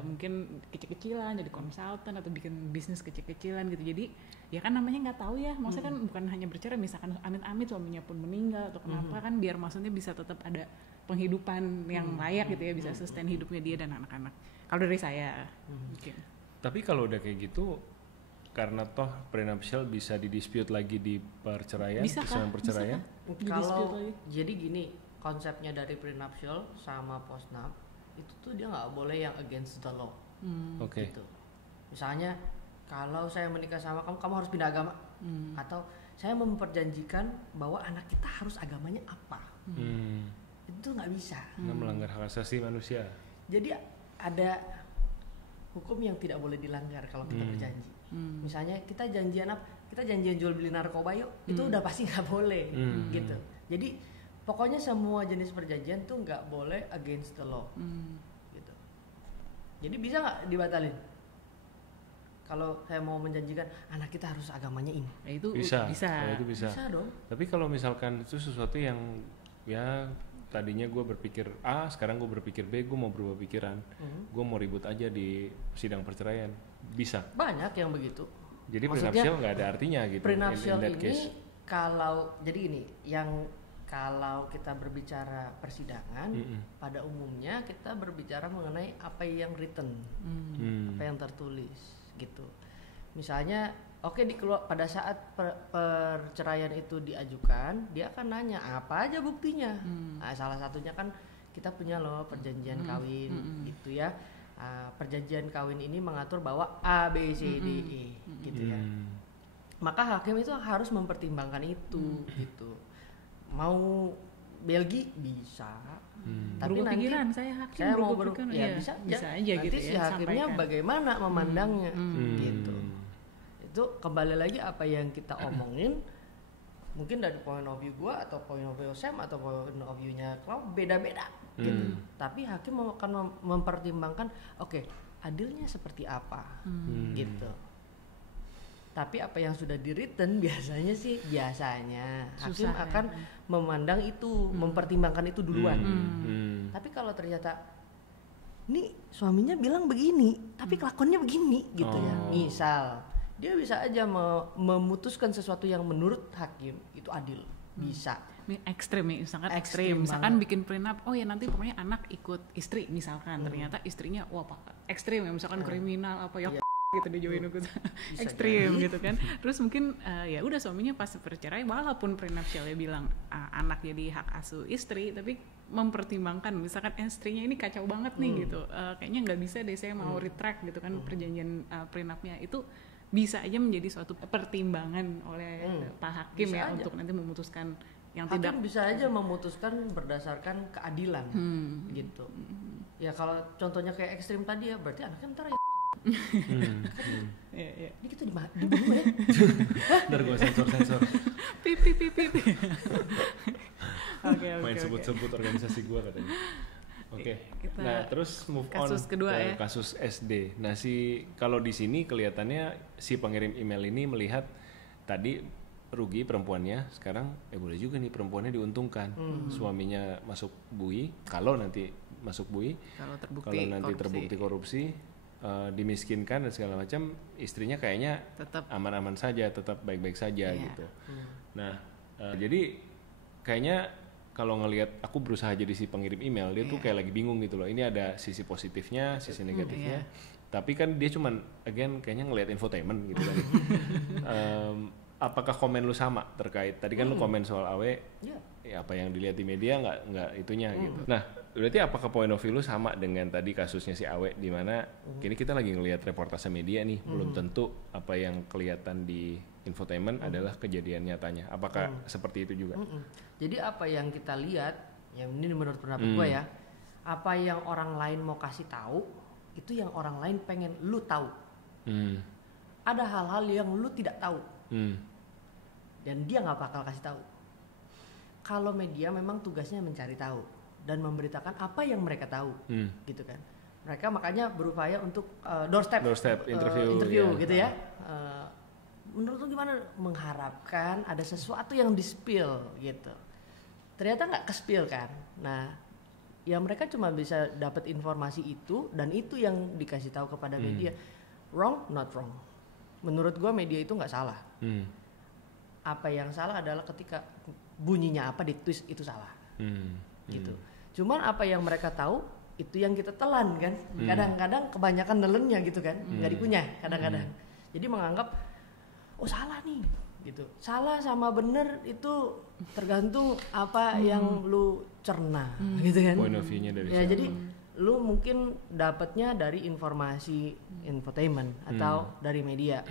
mungkin kecil-kecilan jadi konsultan atau bikin bisnis kecil-kecilan gitu. Jadi ya kan namanya nggak tahu ya, maksudnya kan bukan hanya bercerai, misalkan amit-amit suaminya pun meninggal atau kenapa kan, biar maksudnya bisa tetap ada penghidupan yang layak gitu ya, bisa sustain hidupnya dia dan anak-anak. Kalau dari saya mungkin. Tapi kalau udah kayak gitu, karena toh prenuptial bisa didispute lagi di perceraian, persidangan perceraian. Kalau jadi gini, konsepnya dari prenuptial sama postnup itu tuh dia nggak boleh yang against the law. Gitu. Misalnya kalau saya menikah sama kamu, kamu harus pindah agama, atau saya memperjanjikan bahwa anak kita harus agamanya apa. Itu nggak bisa. Melanggar hak asasi manusia. Jadi ada hukum yang tidak boleh dilanggar kalau kita berjanji. Misalnya kita janjian apa? Kita janjian jual beli narkoba yuk, itu udah pasti nggak boleh gitu. Jadi pokoknya semua jenis perjanjian tuh nggak boleh against the law gitu. Jadi bisa nggak dibatalin? Kalau saya mau menjanjikan anak kita harus agamanya ini, ya itu bisa. Kalau itu bisa. Bisa dong. Tapi kalau misalkan itu sesuatu yang ya tadinya gue berpikir A, sekarang gue berpikir B, gue mau berubah pikiran, gue mau ribut aja di sidang perceraian, bisa. Banyak yang begitu. Jadi prenuptial nggak ada artinya gitu. Prenuptial ini case. Kalau jadi ini, yang kalau kita berbicara persidangan, pada umumnya kita berbicara mengenai apa yang written, apa yang tertulis, gitu. Misalnya, oke, pada saat perceraian itu diajukan, dia akan nanya apa aja buktinya. Nah, salah satunya kan kita punya loh perjanjian kawin gitu ya. Perjanjian kawin ini mengatur bahwa A, B, C, D, E gitu ya. Maka hakim itu harus mempertimbangkan itu gitu. Mau Belgi bisa, tapi nanti pikiran saya hakim saya mau ya bisa aja nanti gitu si ya, hakimnya sampaikan. bagaimana memandangnya gitu. Itu kembali lagi apa yang kita omongin, mungkin dari point of view gua atau point of view Sam atau point of view-nya Clau beda-beda gitu. Tapi hakim akan mempertimbangkan oke, adilnya seperti apa gitu. Tapi apa yang sudah di-written biasanya hakim akan memandang itu, mempertimbangkan itu duluan. Tapi kalau ternyata nih suaminya bilang begini, tapi kelakuannya begini gitu ya. Misal dia bisa aja memutuskan sesuatu yang menurut hakim itu adil, bisa. Ekstrim ya, sangat ekstrim. Misalkan bikin prenup, oh ya nanti pokoknya anak ikut istri misalkan, ternyata istrinya wah pak ekstrim ya, misalkan kriminal apa ya gitu dijauhin ikut ekstrim gitu kan. Terus mungkin ya udah suaminya pas bercerai walaupun prenuptialnya bilang anak jadi hak asuh istri, tapi mempertimbangkan misalkan istrinya ini kacau banget nih gitu, kayaknya nggak bisa deh saya mau retract gitu kan perjanjian prenupnya, itu bisa aja menjadi suatu pertimbangan oleh Pak Hakim ya untuk nanti memutuskan yang hakim tidak bisa aja memutuskan berdasarkan keadilan gitu. Ya kalau contohnya kayak ekstrim tadi ya berarti anaknya ntar ya Iya. Ini kita dibunuh ya. Ntar gue sensor. Pip. Oke. Main sebut-sebut organisasi gue katanya. Oke. Kita Nah, terus move kasus on kedua ke ya. kasus SD. Nah, kalau di sini kelihatannya si pengirim email ini melihat tadi rugi perempuannya, sekarang boleh juga nih perempuannya diuntungkan. Suaminya masuk bui, kalau nanti masuk bui, Kalau kalau nanti terbukti korupsi, dimiskinkan dan segala macam, istrinya kayaknya tetap aman-aman saja, tetap baik-baik saja Iya. gitu. Nah, jadi kayaknya kalau ngelihat aku berusaha jadi si pengirim email, dia tuh kayak lagi bingung gitu loh. Ini ada sisi positifnya, sisi negatifnya. Tapi kan dia cuman kayaknya ngelihat infotainment gitu kan. Apakah komen lu sama terkait tadi kan lu komen soal Awe? Ya apa yang dilihat di media nggak itunya gitu. Nah, berarti apakah point of view lu sama dengan tadi kasusnya si Awe, di mana kini kita lagi ngelihat reportase media nih, belum tentu apa yang kelihatan di infotainment adalah kejadian nyatanya. Apakah seperti itu juga? Jadi apa yang kita lihat, yang ini menurut pendapat gue ya, apa yang orang lain mau kasih tahu, itu yang orang lain pengen lu tahu. Ada hal-hal yang lu tidak tahu, dan dia nggak bakal kasih tahu. Kalau media memang tugasnya mencari tahu dan memberitakan apa yang mereka tahu, gitu kan. Mereka makanya berupaya untuk doorstep interview gitu ya. Menurut lu gimana? Mengharapkan ada sesuatu yang di-spill gitu. Ternyata nggak ke-spill kan. Nah, ya mereka cuma bisa dapat informasi itu, dan itu yang dikasih tahu kepada media. Wrong, not wrong. Menurut gua media itu nggak salah. Apa yang salah adalah ketika bunyinya apa di twist itu salah. Gitu. Cuman apa yang mereka tahu itu yang kita telan kan. Kadang-kadang kebanyakan nelennya gitu kan, nggak dikunyah kadang-kadang. Jadi menganggap oh salah nih gitu. Salah sama bener itu tergantung apa yang lu cerna gitu kan. Point of view-nya dari ya, siapa? jadi lu mungkin dapatnya dari informasi infotainment atau dari media.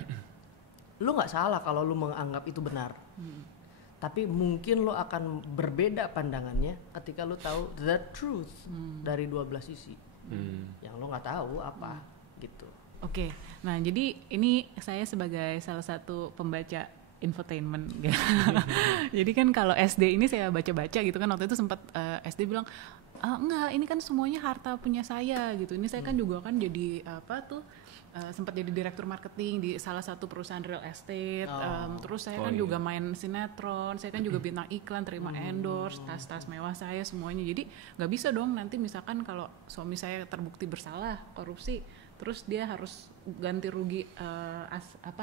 Lu nggak salah kalau lu menganggap itu benar. Tapi mungkin lu akan berbeda pandangannya ketika lu tahu the truth dari 12 sisi. Yang lu nggak tahu apa gitu. Oke, nah jadi ini saya sebagai salah satu pembaca infotainment. Jadi kan kalau SD ini saya baca-baca gitu kan, waktu itu sempat SD bilang enggak, ini kan semuanya harta punya saya gitu. Ini saya kan juga kan jadi sempat jadi direktur marketing di salah satu perusahaan real estate. Terus saya kan juga main sinetron, saya kan juga bintang iklan, terima endorse, tas-tas mewah saya semuanya. Jadi nggak bisa dong nanti misalkan kalau suami saya terbukti bersalah korupsi, terus dia harus ganti rugi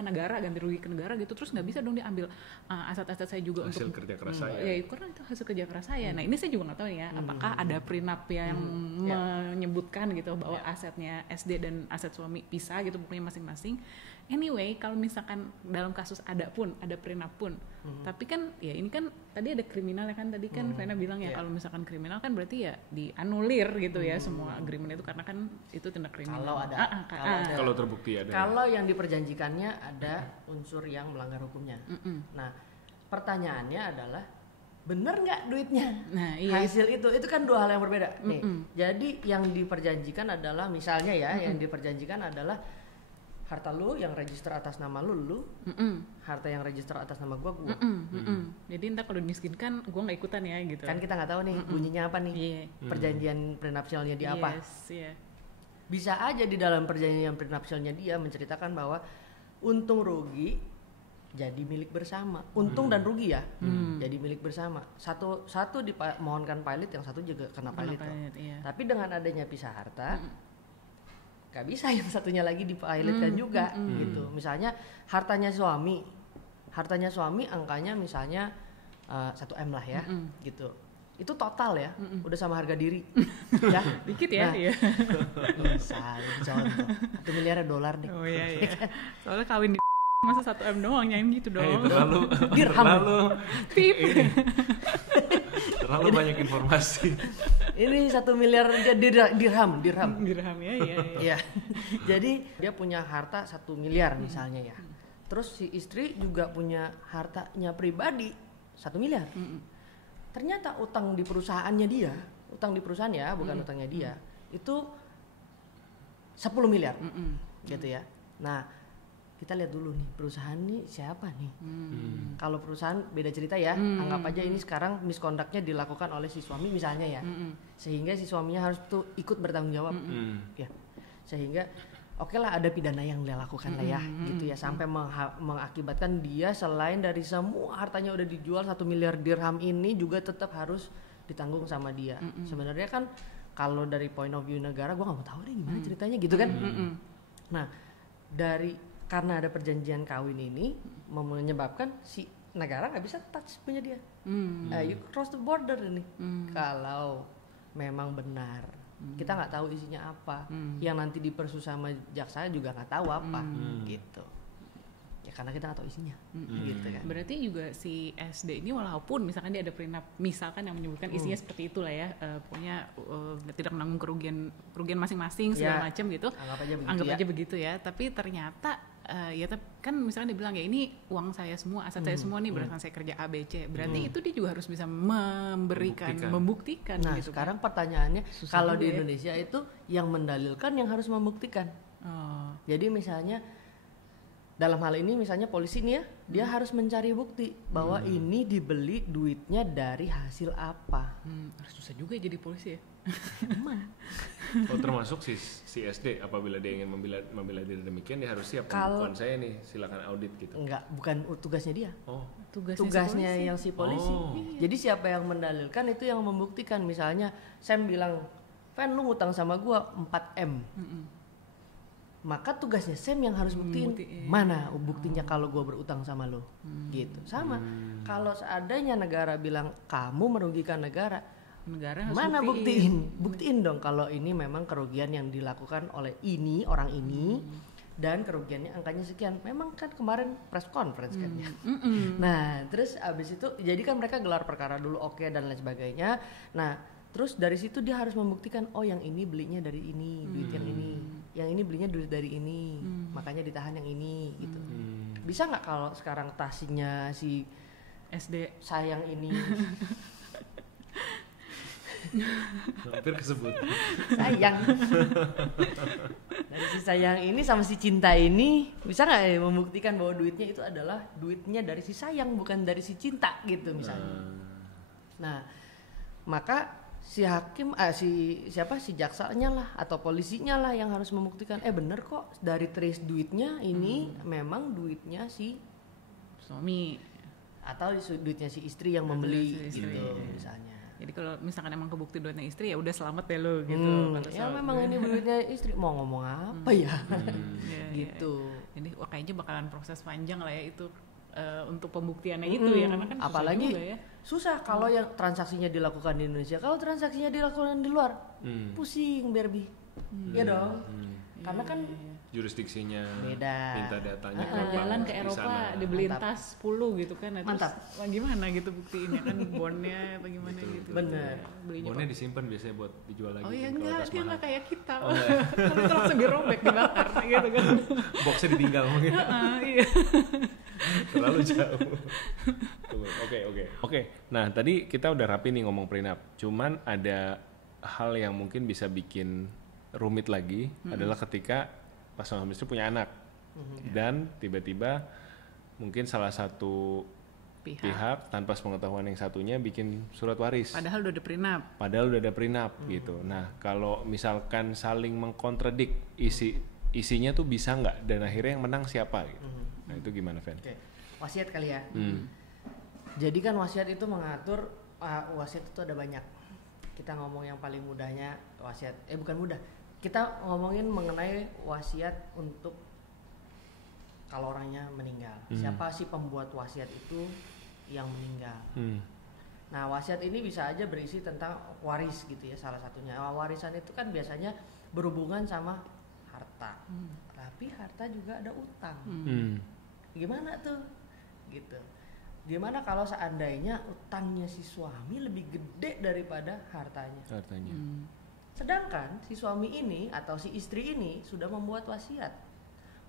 negara, ganti rugi ke negara gitu, terus nggak bisa dong dia ambil aset-aset saya juga hasil untuk kerja keras saya. Ya karena itu hasil kerja keras saya. Nah ini saya juga nggak tahu ya, apakah ada prenup yang menyebutkan gitu bahwa asetnya SD dan aset suami pisah gitu, pokoknya masing-masing. Anyway, kalau misalkan dalam kasus ada prenup pun, tapi kan ya ini kan tadi ada kriminal ya kan, tadi kan Vena bilang ya kalau misalkan kriminal kan berarti ya dianulir gitu ya semua agreement itu, karena kan itu tindak kriminal. Kalau ada, kalau terbukti ada. Kalau yang diperjanjikannya ada unsur yang melanggar hukumnya. Nah, pertanyaannya adalah bener nggak duitnya? Nah, iya. Hasil itu kan dua hal yang berbeda. Nih, jadi yang diperjanjikan adalah misalnya ya, yang diperjanjikan adalah harta lu yang register atas nama lu, harta yang register atas nama gua. Jadi ntar kalau dimiskinkan gua nggak ikutan ya gitu. Kan kita nggak tahu nih bunyinya apa nih, perjanjian prenuptialnya dia apa. Bisa aja di dalam perjanjian prenuptialnya dia menceritakan bahwa untung rugi jadi milik bersama. Untung dan rugi ya, jadi milik bersama. Satu dimohonkan pilot, yang satu juga kena pilot. Iya. Tapi dengan adanya pisah harta, gak bisa yang satunya lagi dipilotkan juga gitu. Misalnya hartanya suami angkanya misalnya 1M lah ya, gitu. Itu total ya, udah sama harga diri. Ya, dikit ya. Nah, iya. Misalnya contoh, $1 miliar deh. Oh iya. Soalnya kawin di masa 1M doang nyanyi gitu dong. Terlalu Pip. Terlalu banyak informasi. Ini 1 miliar dirham ya. Iya. Jadi dia punya harta 1 miliar misalnya ya. Terus si istri juga punya hartanya pribadi 1 miliar. Ternyata utang di perusahaannya dia, utang di perusahaan ya, bukan utangnya dia, itu 10 miliar. gitu ya. Nah, kita lihat dulu nih perusahaan nih siapa nih. Kalau perusahaan beda cerita ya, anggap aja ini sekarang misconduct-nya dilakukan oleh si suami misalnya ya, sehingga si suaminya harus tuh ikut bertanggung jawab, ya, sehingga oke lah ada pidana yang dia lakukan lah ya, gitu ya, sampai mengakibatkan dia selain dari semua hartanya udah dijual 1 miliar dirham ini juga tetap harus ditanggung sama dia. Sebenarnya kan kalau dari point of view negara, gue nggak mau tahu deh gimana ceritanya gitu kan. Nah, karena ada perjanjian kawin ini menyebabkan si negara nggak bisa touch punya dia. You cross the border ini. Kalau memang benar, kita nggak tahu isinya apa. Yang nanti dipersusah sama jaksa juga nggak tahu apa, gitu. Ya karena kita nggak tahu isinya, gitu kan. Berarti juga si SD ini walaupun misalkan dia ada prenup, misalkan yang menyebutkan isinya seperti itulah ya, pokoknya tidak menanggung kerugian masing-masing segala macam gitu. Anggap aja begitu ya. Tapi ternyata kan misalkan dia bilang ya ini uang saya semua, aset saya semua nih berdasarkan saya kerja A B C. Berarti itu dia juga harus bisa membuktikan. Nah, gitu sekarang kan. pertanyaannya, Susah kalau juga di ya. Indonesia itu yang mendalilkan yang harus membuktikan. Jadi misalnya dalam hal ini misalnya polisi nih ya, dia harus mencari bukti bahwa ini dibeli duitnya dari hasil apa. Harus susah juga jadi polisi ya. Oh, termasuk si SD apabila dia ingin membela diri demikian, dia harus siap. Pembukuan saya nih, silakan audit gitu. Enggak, bukan tugasnya dia. Oh, Tugasnya yang si polisi. Jadi siapa yang mendalilkan itu yang membuktikan. Misalnya Sam bilang, "Fan, lu ngutang sama gua 4M." Maka tugasnya Sam yang harus buktiin mana buktinya kalau gue berutang sama lo, gitu. Sama kalau seandainya negara bilang kamu merugikan negara harus mana buktiin dong kalau ini memang kerugian yang dilakukan oleh orang ini dan kerugiannya angkanya sekian. Memang kan kemarin press conference kan ya. Nah terus abis itu jadi kan mereka gelar perkara dulu, oke, dan lain sebagainya. Nah terus dari situ dia harus membuktikan, oh yang ini belinya dari ini, duit yang ini belinya duit dari ini, makanya ditahan yang ini, gitu. Bisa nggak kalau sekarang tasnya si SD sayang ini, hampir kesebut. sayang, dari si sayang ini sama si cinta ini, bisa nggak membuktikan bahwa duitnya itu adalah duitnya dari si sayang bukan dari si cinta, gitu misalnya. Nah, maka si hakim si jaksanya lah atau polisinya lah yang harus membuktikan bener kok dari trace duitnya ini memang duitnya si suami atau duitnya si istri yang membeli gitu misalnya. Jadi kalau misalkan emang kebukti duitnya istri ya udah selamat ya lo gitu. Ya memang ini duitnya istri, mau ngomong apa ya gitu. Jadi kayaknya bakalan proses panjang lah ya itu untuk pembuktiannya itu ya, karena kan apalagi susah juga ya. Susah kalau yang transaksinya dilakukan di Indonesia, kalau transaksinya dilakukan di luar pusing Barbie, ya dong, karena kan jurisdiksinya beda, minta datanya jalan ke Eropa dibeliin tas 10 gitu kan, mantap. Terus gimana gitu buktiinnya kan bondnya bagaimana gitu. Bener. Bondnya disimpan biasanya buat dijual lagi. Oh iya, enggak, dia nggak kayak kita. Kan itu langsung dirobek, dibakar gitu kan. Boxnya ditinggal mungkin. Iya. Terlalu jauh. Oke. Nah tadi kita udah rapi nih ngomong prenup. Cuman ada hal yang mungkin bisa bikin rumit lagi adalah ketika pasangan suami istri punya anak dan tiba-tiba mungkin salah satu pihak tanpa sepengetahuan yang satunya bikin surat waris. Padahal udah ada prenup. Gitu. Nah kalau misalkan saling mengkontradik isinya tuh bisa nggak dan akhirnya yang menang siapa? Gitu. Nah itu gimana, Fen? Wasiat kali ya. Jadi kan wasiat itu mengatur, wasiat itu ada banyak. Kita ngomong yang paling mudahnya wasiat, bukan mudah. Kita ngomongin mengenai wasiat untuk kalau orangnya meninggal. Siapa sih pembuat wasiat itu yang meninggal? Nah wasiat ini bisa aja berisi tentang waris gitu ya, salah satunya. Warisan itu kan biasanya berhubungan sama harta. Tapi harta juga ada utang. Gimana tuh? Gitu. Gimana kalau seandainya utangnya si suami lebih gede daripada hartanya? Sedangkan si suami ini atau si istri ini sudah membuat wasiat.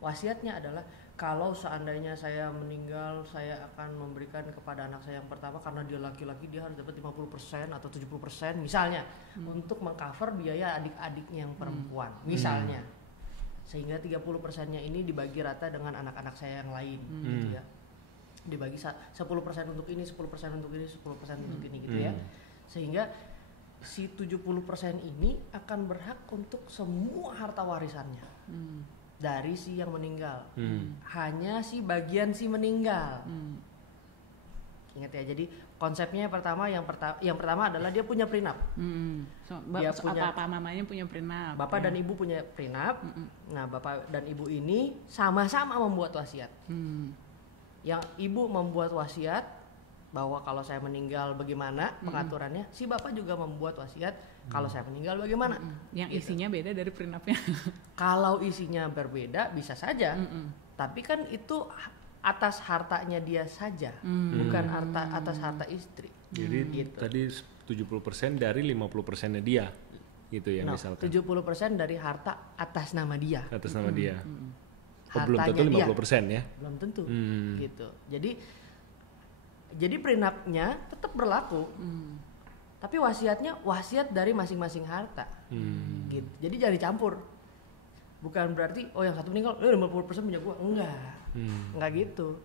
Wasiatnya adalah kalau seandainya saya meninggal, saya akan memberikan kepada anak saya yang pertama karena dia laki-laki, dia harus dapat 50% atau 70% misalnya untuk mengcover biaya adik-adiknya yang perempuan misalnya. sehingga 30%-nya ini dibagi rata dengan anak-anak saya yang lain gitu ya. Dibagi 10% untuk ini, 10% untuk ini, 10% untuk ini gitu ya. Sehingga si 70% ini akan berhak untuk semua harta warisannya dari si yang meninggal. Hanya si bagian si meninggal. Ingat ya, jadi konsepnya yang pertama adalah dia punya prenup. Dia punya Papa mamanya punya prenup. Bapak dan ibu punya prenup. Nah, bapak dan ibu ini sama-sama membuat wasiat. Yang ibu membuat wasiat bahwa kalau saya meninggal bagaimana pengaturannya, si bapak juga membuat wasiat kalau saya meninggal bagaimana. Yang isinya beda dari prenupnya. Kalau isinya berbeda bisa saja, tapi kan itu atas hartanya dia saja, bukan atas harta istri. Jadi gitu. tadi 70% dari 50%-nya dia, gitu ya misalkan. 70% dari harta atas nama dia. Atas nama dia. Belum Hartanya tentu dia. 50% ya. Belum tentu, gitu. Jadi prenupnya tetap berlaku, tapi wasiatnya wasiat dari masing-masing harta. Gitu. Jadi jangan dicampur. Bukan berarti yang satu meninggal 50% punya gua, enggak gitu.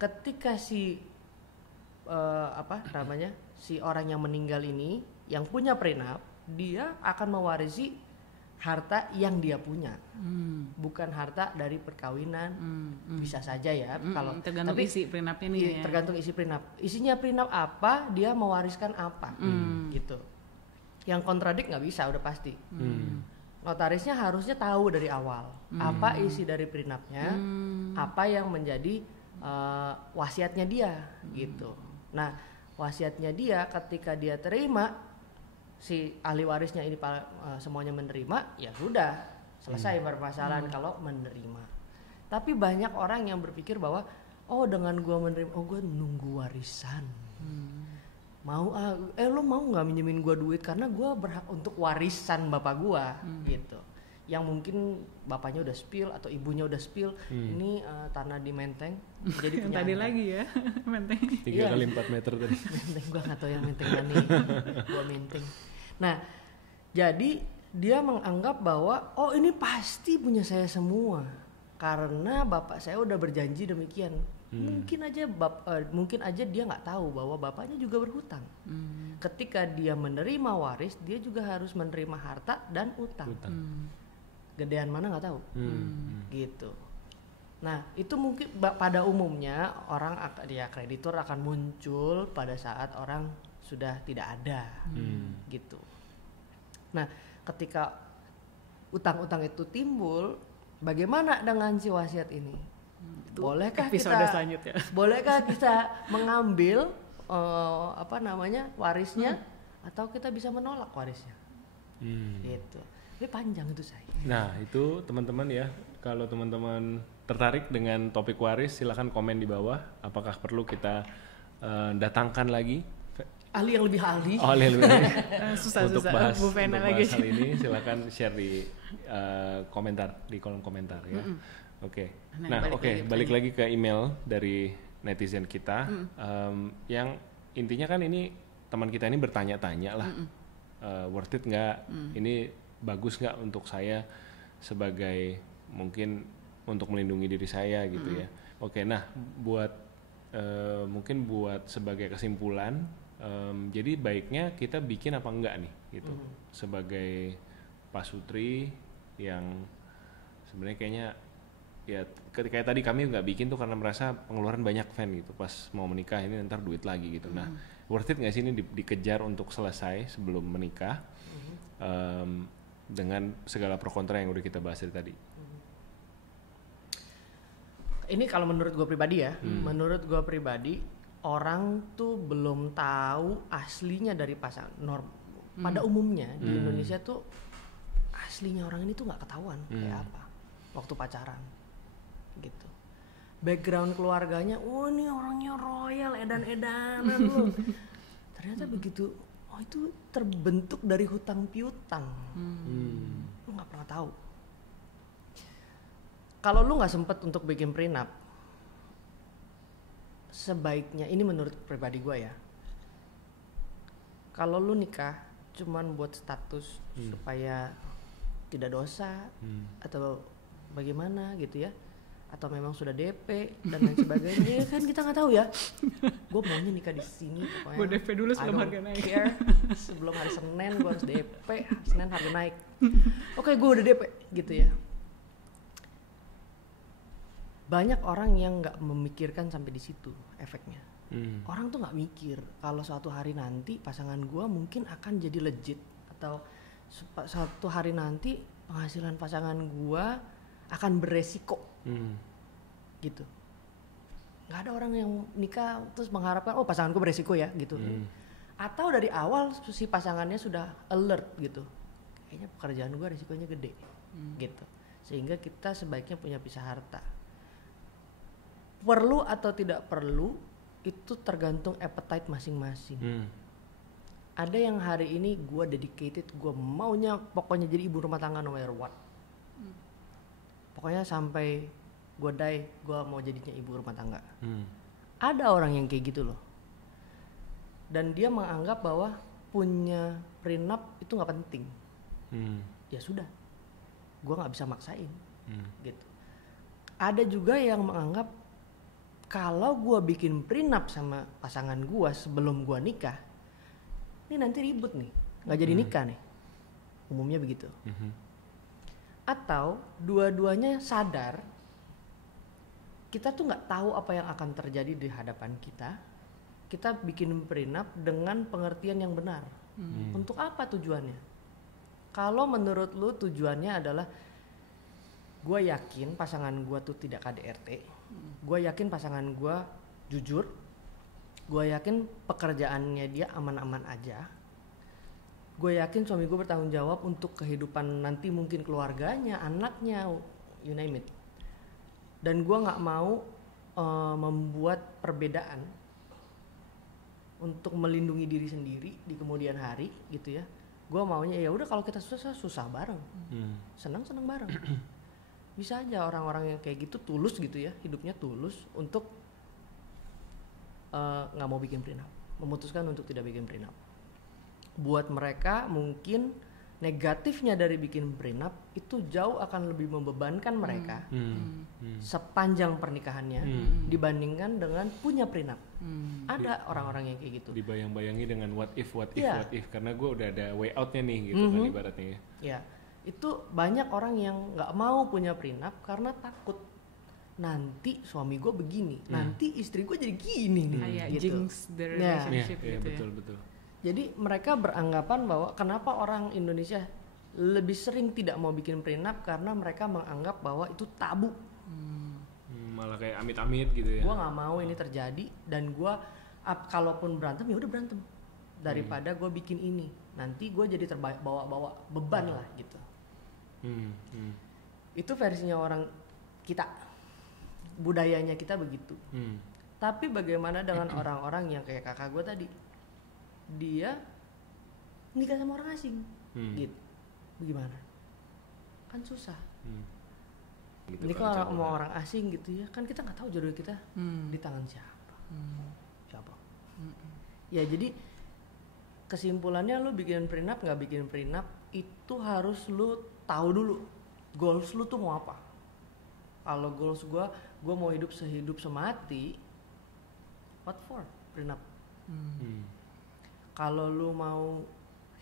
Ketika si si orang yang meninggal ini yang punya prenup, dia akan mewarisi harta yang dia punya, bukan harta dari perkawinan. Bisa saja ya, kalau tergantung isi prenupnya nih ya. Tergantung isi prenup. Isinya prenup apa, dia mewariskan apa, gitu. Yang kontradik nggak bisa, udah pasti. Notarisnya harusnya tahu dari awal apa isi dari prenupnya, apa yang menjadi wasiatnya dia, gitu. Nah, wasiatnya dia ketika dia terima, si ahli warisnya ini semuanya menerima, ya sudah selesai permasalahan kalau menerima. Tapi banyak orang yang berpikir bahwa dengan gua menerima, gua nunggu warisan. Lo mau nggak minjemin gua duit karena gua berhak untuk warisan bapak gua, gitu. Yang mungkin bapaknya udah spill atau ibunya udah spill, ini tanah di Menteng jadi punya Tadi lagi ya, Menteng. 3 kali 4 meter tadi. Menteng, gua nggak tahu yang Menteng mana nih. Gua Menteng. Nah, jadi dia menganggap bahwa ini pasti punya saya semua karena bapak saya udah berjanji demikian. Mungkin aja dia nggak tahu bahwa bapaknya juga berhutang. Ketika dia menerima waris, dia juga harus menerima harta dan utang. Gedean mana nggak tahu, gitu. Nah, itu mungkin pada umumnya kreditur akan muncul pada saat orang sudah tidak ada, gitu. Nah, ketika utang-utang itu timbul, bagaimana dengan si wasiat ini? Bolehkah kita mengambil warisnya, atau kita bisa menolak warisnya? Gitu. Ini panjang itu saya. Nah, itu teman-teman ya, kalau teman-teman tertarik dengan topik waris, silakan komen di bawah. Apakah perlu kita datangkan lagi ahli yang lebih ahli? Ahli yang lebih ahli. Susah-susah. Untuk bahas lagi. hal ini, silakan share di di kolom komentar ya. Oke. Balik lagi ke email dari netizen kita, yang intinya kan ini teman kita ini bertanya-tanya lah, worth it nggak? Ini bagus nggak untuk saya sebagai mungkin untuk melindungi diri saya gitu ya. Oke, nah mungkin buat sebagai kesimpulan, jadi baiknya kita bikin apa enggak nih gitu, sebagai Pak Sutri yang sebenarnya kayaknya ya kayak tadi kami nggak bikin tuh karena merasa pengeluaran banyak fan gitu pas mau menikah, ini ntar duit lagi gitu. Nah, worth it nggak sih ini dikejar untuk selesai sebelum menikah, dengan segala pro kontra yang udah kita bahas tadi? Ini kalau menurut gue pribadi ya, menurut gue pribadi, orang tuh belum tahu aslinya dari pasangan. Pada umumnya di Indonesia tuh aslinya orang ini tuh nggak ketahuan kayak apa waktu pacaran, gitu. Background keluarganya, ini orangnya royal, edan-edanan loh. Ternyata begitu, itu terbentuk dari hutang piutang. Lu nggak pernah tahu. Kalau lu nggak sempet untuk bikin prenup, sebaiknya, ini menurut pribadi gue ya, kalau lu nikah cuman buat status supaya tidak dosa, atau bagaimana gitu ya, atau memang sudah DP dan lain sebagainya. Kan kita nggak tahu ya. Gue maunya nikah di sini. Gue DP dulu sebelum harga naik. Sebelum hari Senin gue harus DP, Senin harga naik. Oke, gue udah DP gitu ya. Banyak orang yang nggak memikirkan sampai di situ efeknya. Orang tuh nggak mikir kalau suatu hari nanti pasangan gue mungkin akan jadi legit, atau suatu hari nanti penghasilan pasangan gue akan beresiko. Gitu. Nggak ada orang yang nikah terus mengharapkan oh pasanganku beresiko ya gitu. Atau dari awal si pasangannya sudah alert gitu, kayaknya pekerjaan gue resikonya gede gitu, sehingga kita sebaiknya punya pisah harta. Perlu atau tidak perlu itu tergantung appetite masing-masing. Ada yang hari ini gue dedicated, gue maunya pokoknya jadi ibu rumah tangga no matter what. Pokoknya sampai gue die, gue mau jadinya ibu rumah tangga. Ada orang yang kayak gitu loh. Dan dia menganggap bahwa punya prenup itu gak penting. Ya sudah, gue gak bisa maksain. Gitu. Ada juga yang menganggap kalau gue bikin prenup sama pasangan gue sebelum gue nikah, ini nanti ribut nih, gak jadi nikah nih. Umumnya begitu. Atau dua-duanya sadar kita tuh nggak tahu apa yang akan terjadi di hadapan kita. Kita bikin prenup dengan pengertian yang benar. Untuk apa tujuannya? Kalau menurut lu tujuannya adalah gue yakin pasangan gue tuh tidak KDRT, gue yakin pasangan gue jujur, gue yakin pekerjaannya dia aman-aman aja, gue yakin suami gue bertanggung jawab untuk kehidupan nanti mungkin keluarganya, anaknya, you name it. Dan gue nggak mau membuat perbedaan untuk melindungi diri sendiri di kemudian hari gitu ya. Gue maunya ya udah kalau kita susah bareng, senang bareng. Bisa aja orang-orang yang kayak gitu tulus gitu ya, hidupnya tulus untuk nggak mau bikin prenup, memutuskan untuk tidak bikin prenup. Buat mereka mungkin negatifnya dari bikin prenup itu jauh akan lebih membebankan mereka sepanjang pernikahannya dibandingkan dengan punya prenup. Ada orang-orang yang kayak gitu. Dibayang-bayangi dengan what if karena gue udah ada way outnya nih gitu kan ibaratnya ya. Ya, itu banyak orang yang nggak mau punya prenup karena takut nanti suami gue begini, nanti istri gue jadi gini nih. Gitu. Jinx the relationship gitu betul. Jadi mereka beranggapan bahwa kenapa orang Indonesia lebih sering tidak mau bikin prenup karena mereka menganggap bahwa itu tabu. Malah kayak amit-amit gitu ya. Gue nggak mau ini terjadi dan gue kalaupun berantem ya udah berantem daripada gue bikin ini. Nanti gue jadi terbawa-bawa beban lah gitu. Itu versinya orang kita, budayanya kita begitu. Tapi bagaimana dengan orang-orang yang kayak kakak gue tadi? Dia nikah sama orang asing, gitu. Bagaimana? Kan susah. Gitu nikah sama orang asing gitu ya, kan kita nggak tahu jodoh kita di tangan siapa. Ya jadi kesimpulannya lu bikin prenup nggak bikin prenup itu harus lu tahu dulu goals lu tuh mau apa. Kalau goals gue mau hidup sehidup semati, what for prenup? Kalau lu mau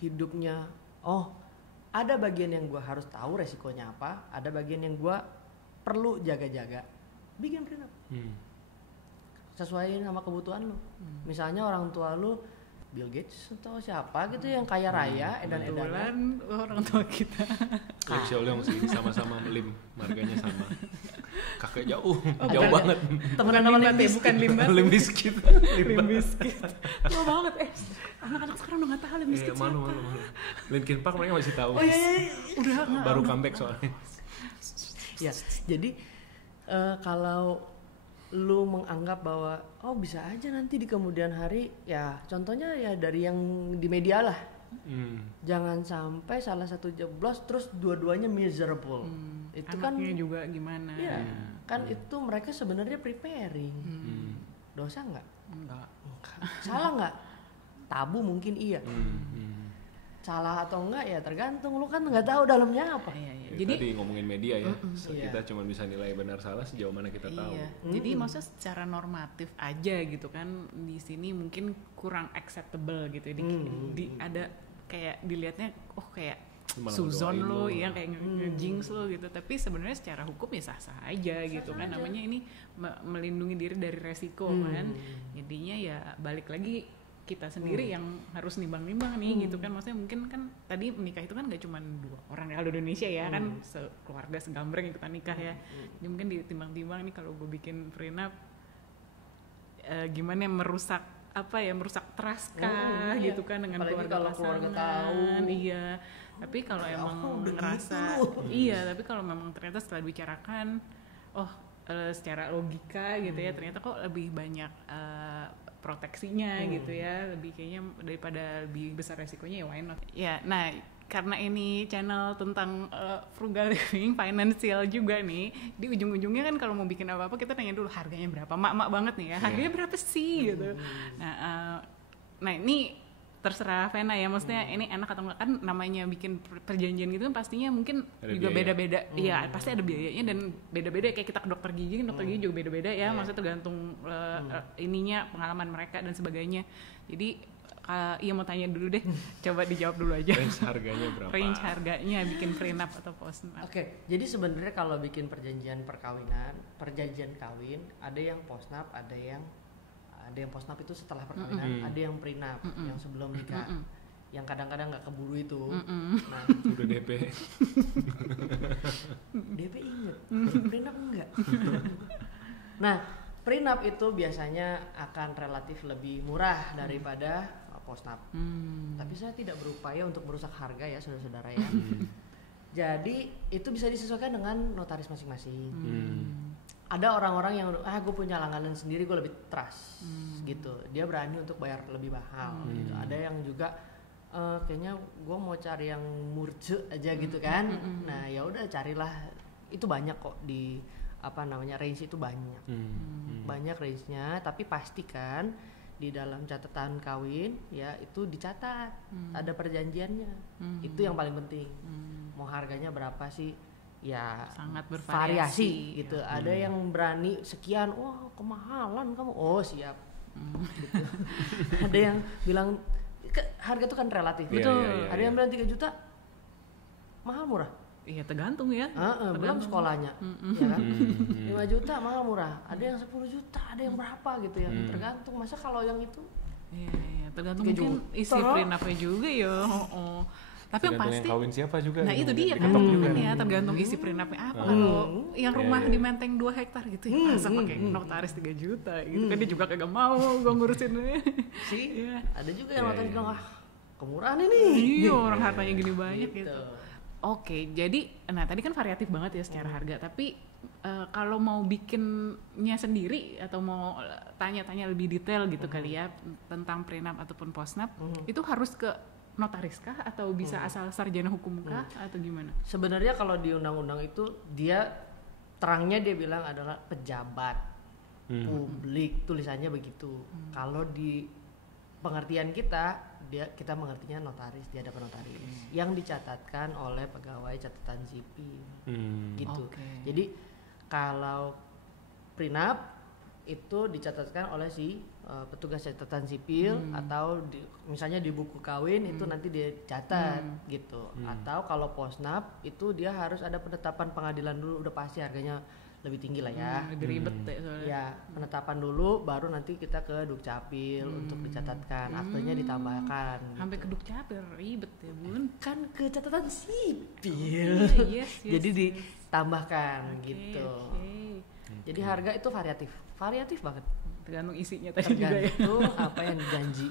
hidupnya, ada bagian yang gue harus tahu resikonya apa, ada bagian yang gue perlu jaga-jaga, bikin prenup. Sesuaiin sama kebutuhan lu. Misalnya orang tua lu Bill Gates atau siapa gitu yang kaya raya, edan-edanan. Orang tua kita. Lim Xiaolong sih, sama-sama Lim, marganya sama. Kakek jauh banget. Temenan sama Limbat, bukan Limbat. Lim Bizkit. Limp Bizkit. Tua banget anak-anak sekarang udah nggak tahu Limp Bizkit siapa. Malu. Linkin Park mereka masih tahu. Udah baru comeback soalnya. Ya, jadi kalau lu menganggap bahwa bisa aja nanti di kemudian hari, ya contohnya ya dari yang di media lah. Jangan sampai salah satu jeblos terus dua-duanya miserable. Itu anaknya kan juga gimana? Ya, kan itu mereka sebenarnya preparing. Dosa nggak? Enggak. Salah nggak? Tabu mungkin iya. Salah atau enggak ya tergantung, lu kan nggak tahu dalamnya apa. Jadi tadi ngomongin media ya, Iya. kita cuma bisa nilai benar salah sejauh mana kita tahu. iya. Jadi maksudnya secara normatif aja gitu kan di sini mungkin kurang acceptable gitu. Ada kayak dilihatnya kayak Malah suzon ngedoain lo, lo. ya kayak ngejinx lo gitu. Tapi sebenarnya secara hukum ya sah-sah aja gitu kan. Namanya ini melindungi diri dari resiko kan. Jadinya ya balik lagi kita sendiri yang harus nimbang-nimbang nih gitu kan. Maksudnya mungkin kan tadi menikah itu kan gak cuma 2 orang kalau di Indonesia ya kan, sekeluarga segambreng ikutan nikah ya. Jadi mungkin ditimbang-timbang nih kalau gue bikin prenup gimana merusak trust kah Iya. gitu kan dengan Apalagi keluarga kalau pasangan. keluarga tahu. Iya. Tapi kalau emang ngerasa tapi kalau memang ternyata setelah dibicarakan secara logika gitu ya ternyata kok lebih banyak proteksinya gitu ya, lebih kayaknya daripada lebih besar resikonya ya why not. Ya, nah karena ini channel tentang frugal living, financial juga nih, di ujung-ujungnya kan kalau mau bikin apa-apa kita tanya dulu harganya berapa, mak-mak banget nih ya, harganya berapa sih gitu. Nah ini terserah Vena ya, maksudnya ini enak atau enggak, kan namanya bikin perjanjian gitu kan pastinya mungkin Ada juga biaya. beda-beda. Iya, pasti ada biayanya dan beda-beda kayak kita ke dokter gigi, kan dokter gigi juga beda-beda ya, maksudnya tergantung ininya, pengalaman mereka dan sebagainya. Jadi iya mau tanya dulu deh, coba dijawab dulu aja. Range harganya berapa? Range harganya bikin prenup atau postnup. Oke, jadi sebenarnya kalau bikin perjanjian kawin, ada yang postnup, ada yang postnup itu setelah perkawinan, ada yang prenup yang sebelum nikah, yang kadang-kadang nggak keburu itu. Nah, Udah DP. DP inget, prenup enggak. Nah, prenup itu biasanya akan relatif lebih murah daripada postnup. Tapi saya tidak berupaya untuk merusak harga ya saudara-saudara ya. Jadi itu bisa disesuaikan dengan notaris masing-masing. Ada orang-orang yang gue punya langganan sendiri, gue lebih trust gitu. Dia berani untuk bayar lebih mahal gitu. Ada yang juga kayaknya gue mau cari yang murce aja gitu kan. Nah ya udah carilah, itu banyak kok di range itu banyak. Banyak range-nya, tapi pastikan di dalam catatan kawin ya itu dicatat, ada perjanjiannya. Itu yang paling penting. Mau harganya berapa sih? Ya Sangat variasi bervariasi gitu. Ada yang berani sekian, wah kemahalan kamu. Oh siap. Gitu. Ada yang bilang harga itu kan relatif. Iya, Betul. iya, iya, Ada yang bilang 3 juta mahal murah. Iya tergantung ya. Belum sekolahnya, ya kan? 5 juta mahal murah. Ada yang 10 juta, ada yang berapa gitu ya. Tergantung. Masa kalau yang itu Iya, tergantung 3 mungkin juta. isi prenupnya juga ya. Tapi yang Tergantung pasti yang kawin siapa juga. nah yang itu dia kan, diketok juga. ya tergantung isi prenupnya apa. Kalau yang rumah Iya, iya. di Menteng 2 hektar gitu ya, masa pakai notaris 3 juta gitu kan, dia juga kagak mau gue ngurusinnya. sih Iya. ada juga yang Iya, notaris iya. bilang kemurahan ini. Iya, orang hartanya gini banyak Gitu. gitu. Oke, jadi nah tadi kan variatif banget ya secara harga, tapi kalau mau bikinnya sendiri atau mau tanya-tanya lebih detail gitu kali ya tentang prenup ataupun postnup, itu harus ke notaris kah atau bisa asal sarjana hukum kah atau gimana? Sebenarnya kalau di undang-undang itu dia terangnya dia bilang adalah pejabat publik, tulisannya begitu. Kalau di pengertian kita mengertinya notaris, di hadapan notaris yang dicatatkan oleh pegawai catatan sipil gitu. Oke. Jadi kalau prenup itu dicatatkan oleh si petugas catatan sipil atau misalnya di buku kawin itu nanti dia catat gitu. Atau kalau postnup itu dia harus ada penetapan pengadilan dulu, udah pasti harganya lebih tinggi lah ya. Lebih ribet ya soalnya. Ya, penetapan dulu baru nanti kita ke Dukcapil untuk dicatatkan, aktenya ditambahkan. Sampai ke Dukcapil ribet ya bun. Kan ke catatan sipil. Yes, Jadi ditambahkan Oke, gitu. oke. Jadi harga itu variatif banget. Tergantung isinya tadi juga ya. Tergantung apa yang dijanji.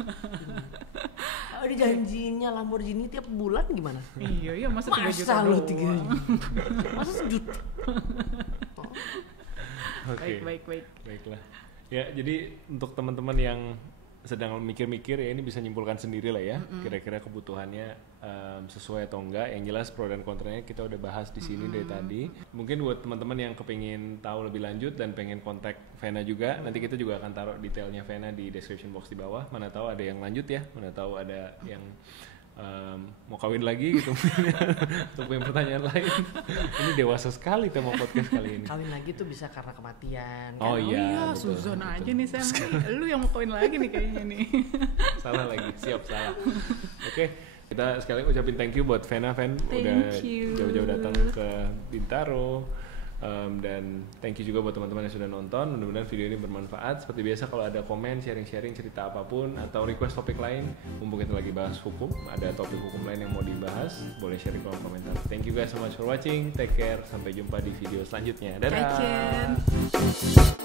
Kalau dijanjinya Lamborghini tiap bulan gimana? Iya, masa 3 juta Masa lu doang? 3 juta? Masa sejuta? Oke. Baik. Baiklah. Ya, jadi untuk teman-teman yang sedang mikir-mikir ya, ini bisa nyimpulkan sendiri lah ya, kira-kira kebutuhannya sesuai atau enggak. Yang jelas pro dan kontranya kita udah bahas di sini dari tadi. Mungkin buat teman-teman yang kepingin tahu lebih lanjut dan pengen kontak Vena juga, nanti kita juga akan taruh detailnya Vena di description box di bawah. Mana tahu ada yang lanjut ya, mana tahu ada yang mau kawin lagi gitu atau punya pertanyaan lain. Ini dewasa sekali tema podcast kali ini. Kawin lagi tuh bisa karena kematian. Oh kan? iya, betul, Suzon betul. aja nih Sam nih. Lu yang mau kawin lagi nih kayaknya nih. Salah lagi, siap salah. Oke, kita sekali ucapin thank you buat Vena udah Thank you. jauh-jauh datang ke Bintaro. Dan thank you juga buat teman-teman yang sudah nonton. Mudah-mudahan video ini bermanfaat. Seperti biasa kalau ada komen, sharing-sharing cerita apapun atau request topik lain, mumpung kita lagi bahas hukum, ada topik hukum lain yang mau dibahas, boleh share di kolom komentar. Thank you guys so much for watching. Take care. Sampai jumpa di video selanjutnya. Dadah. Take care.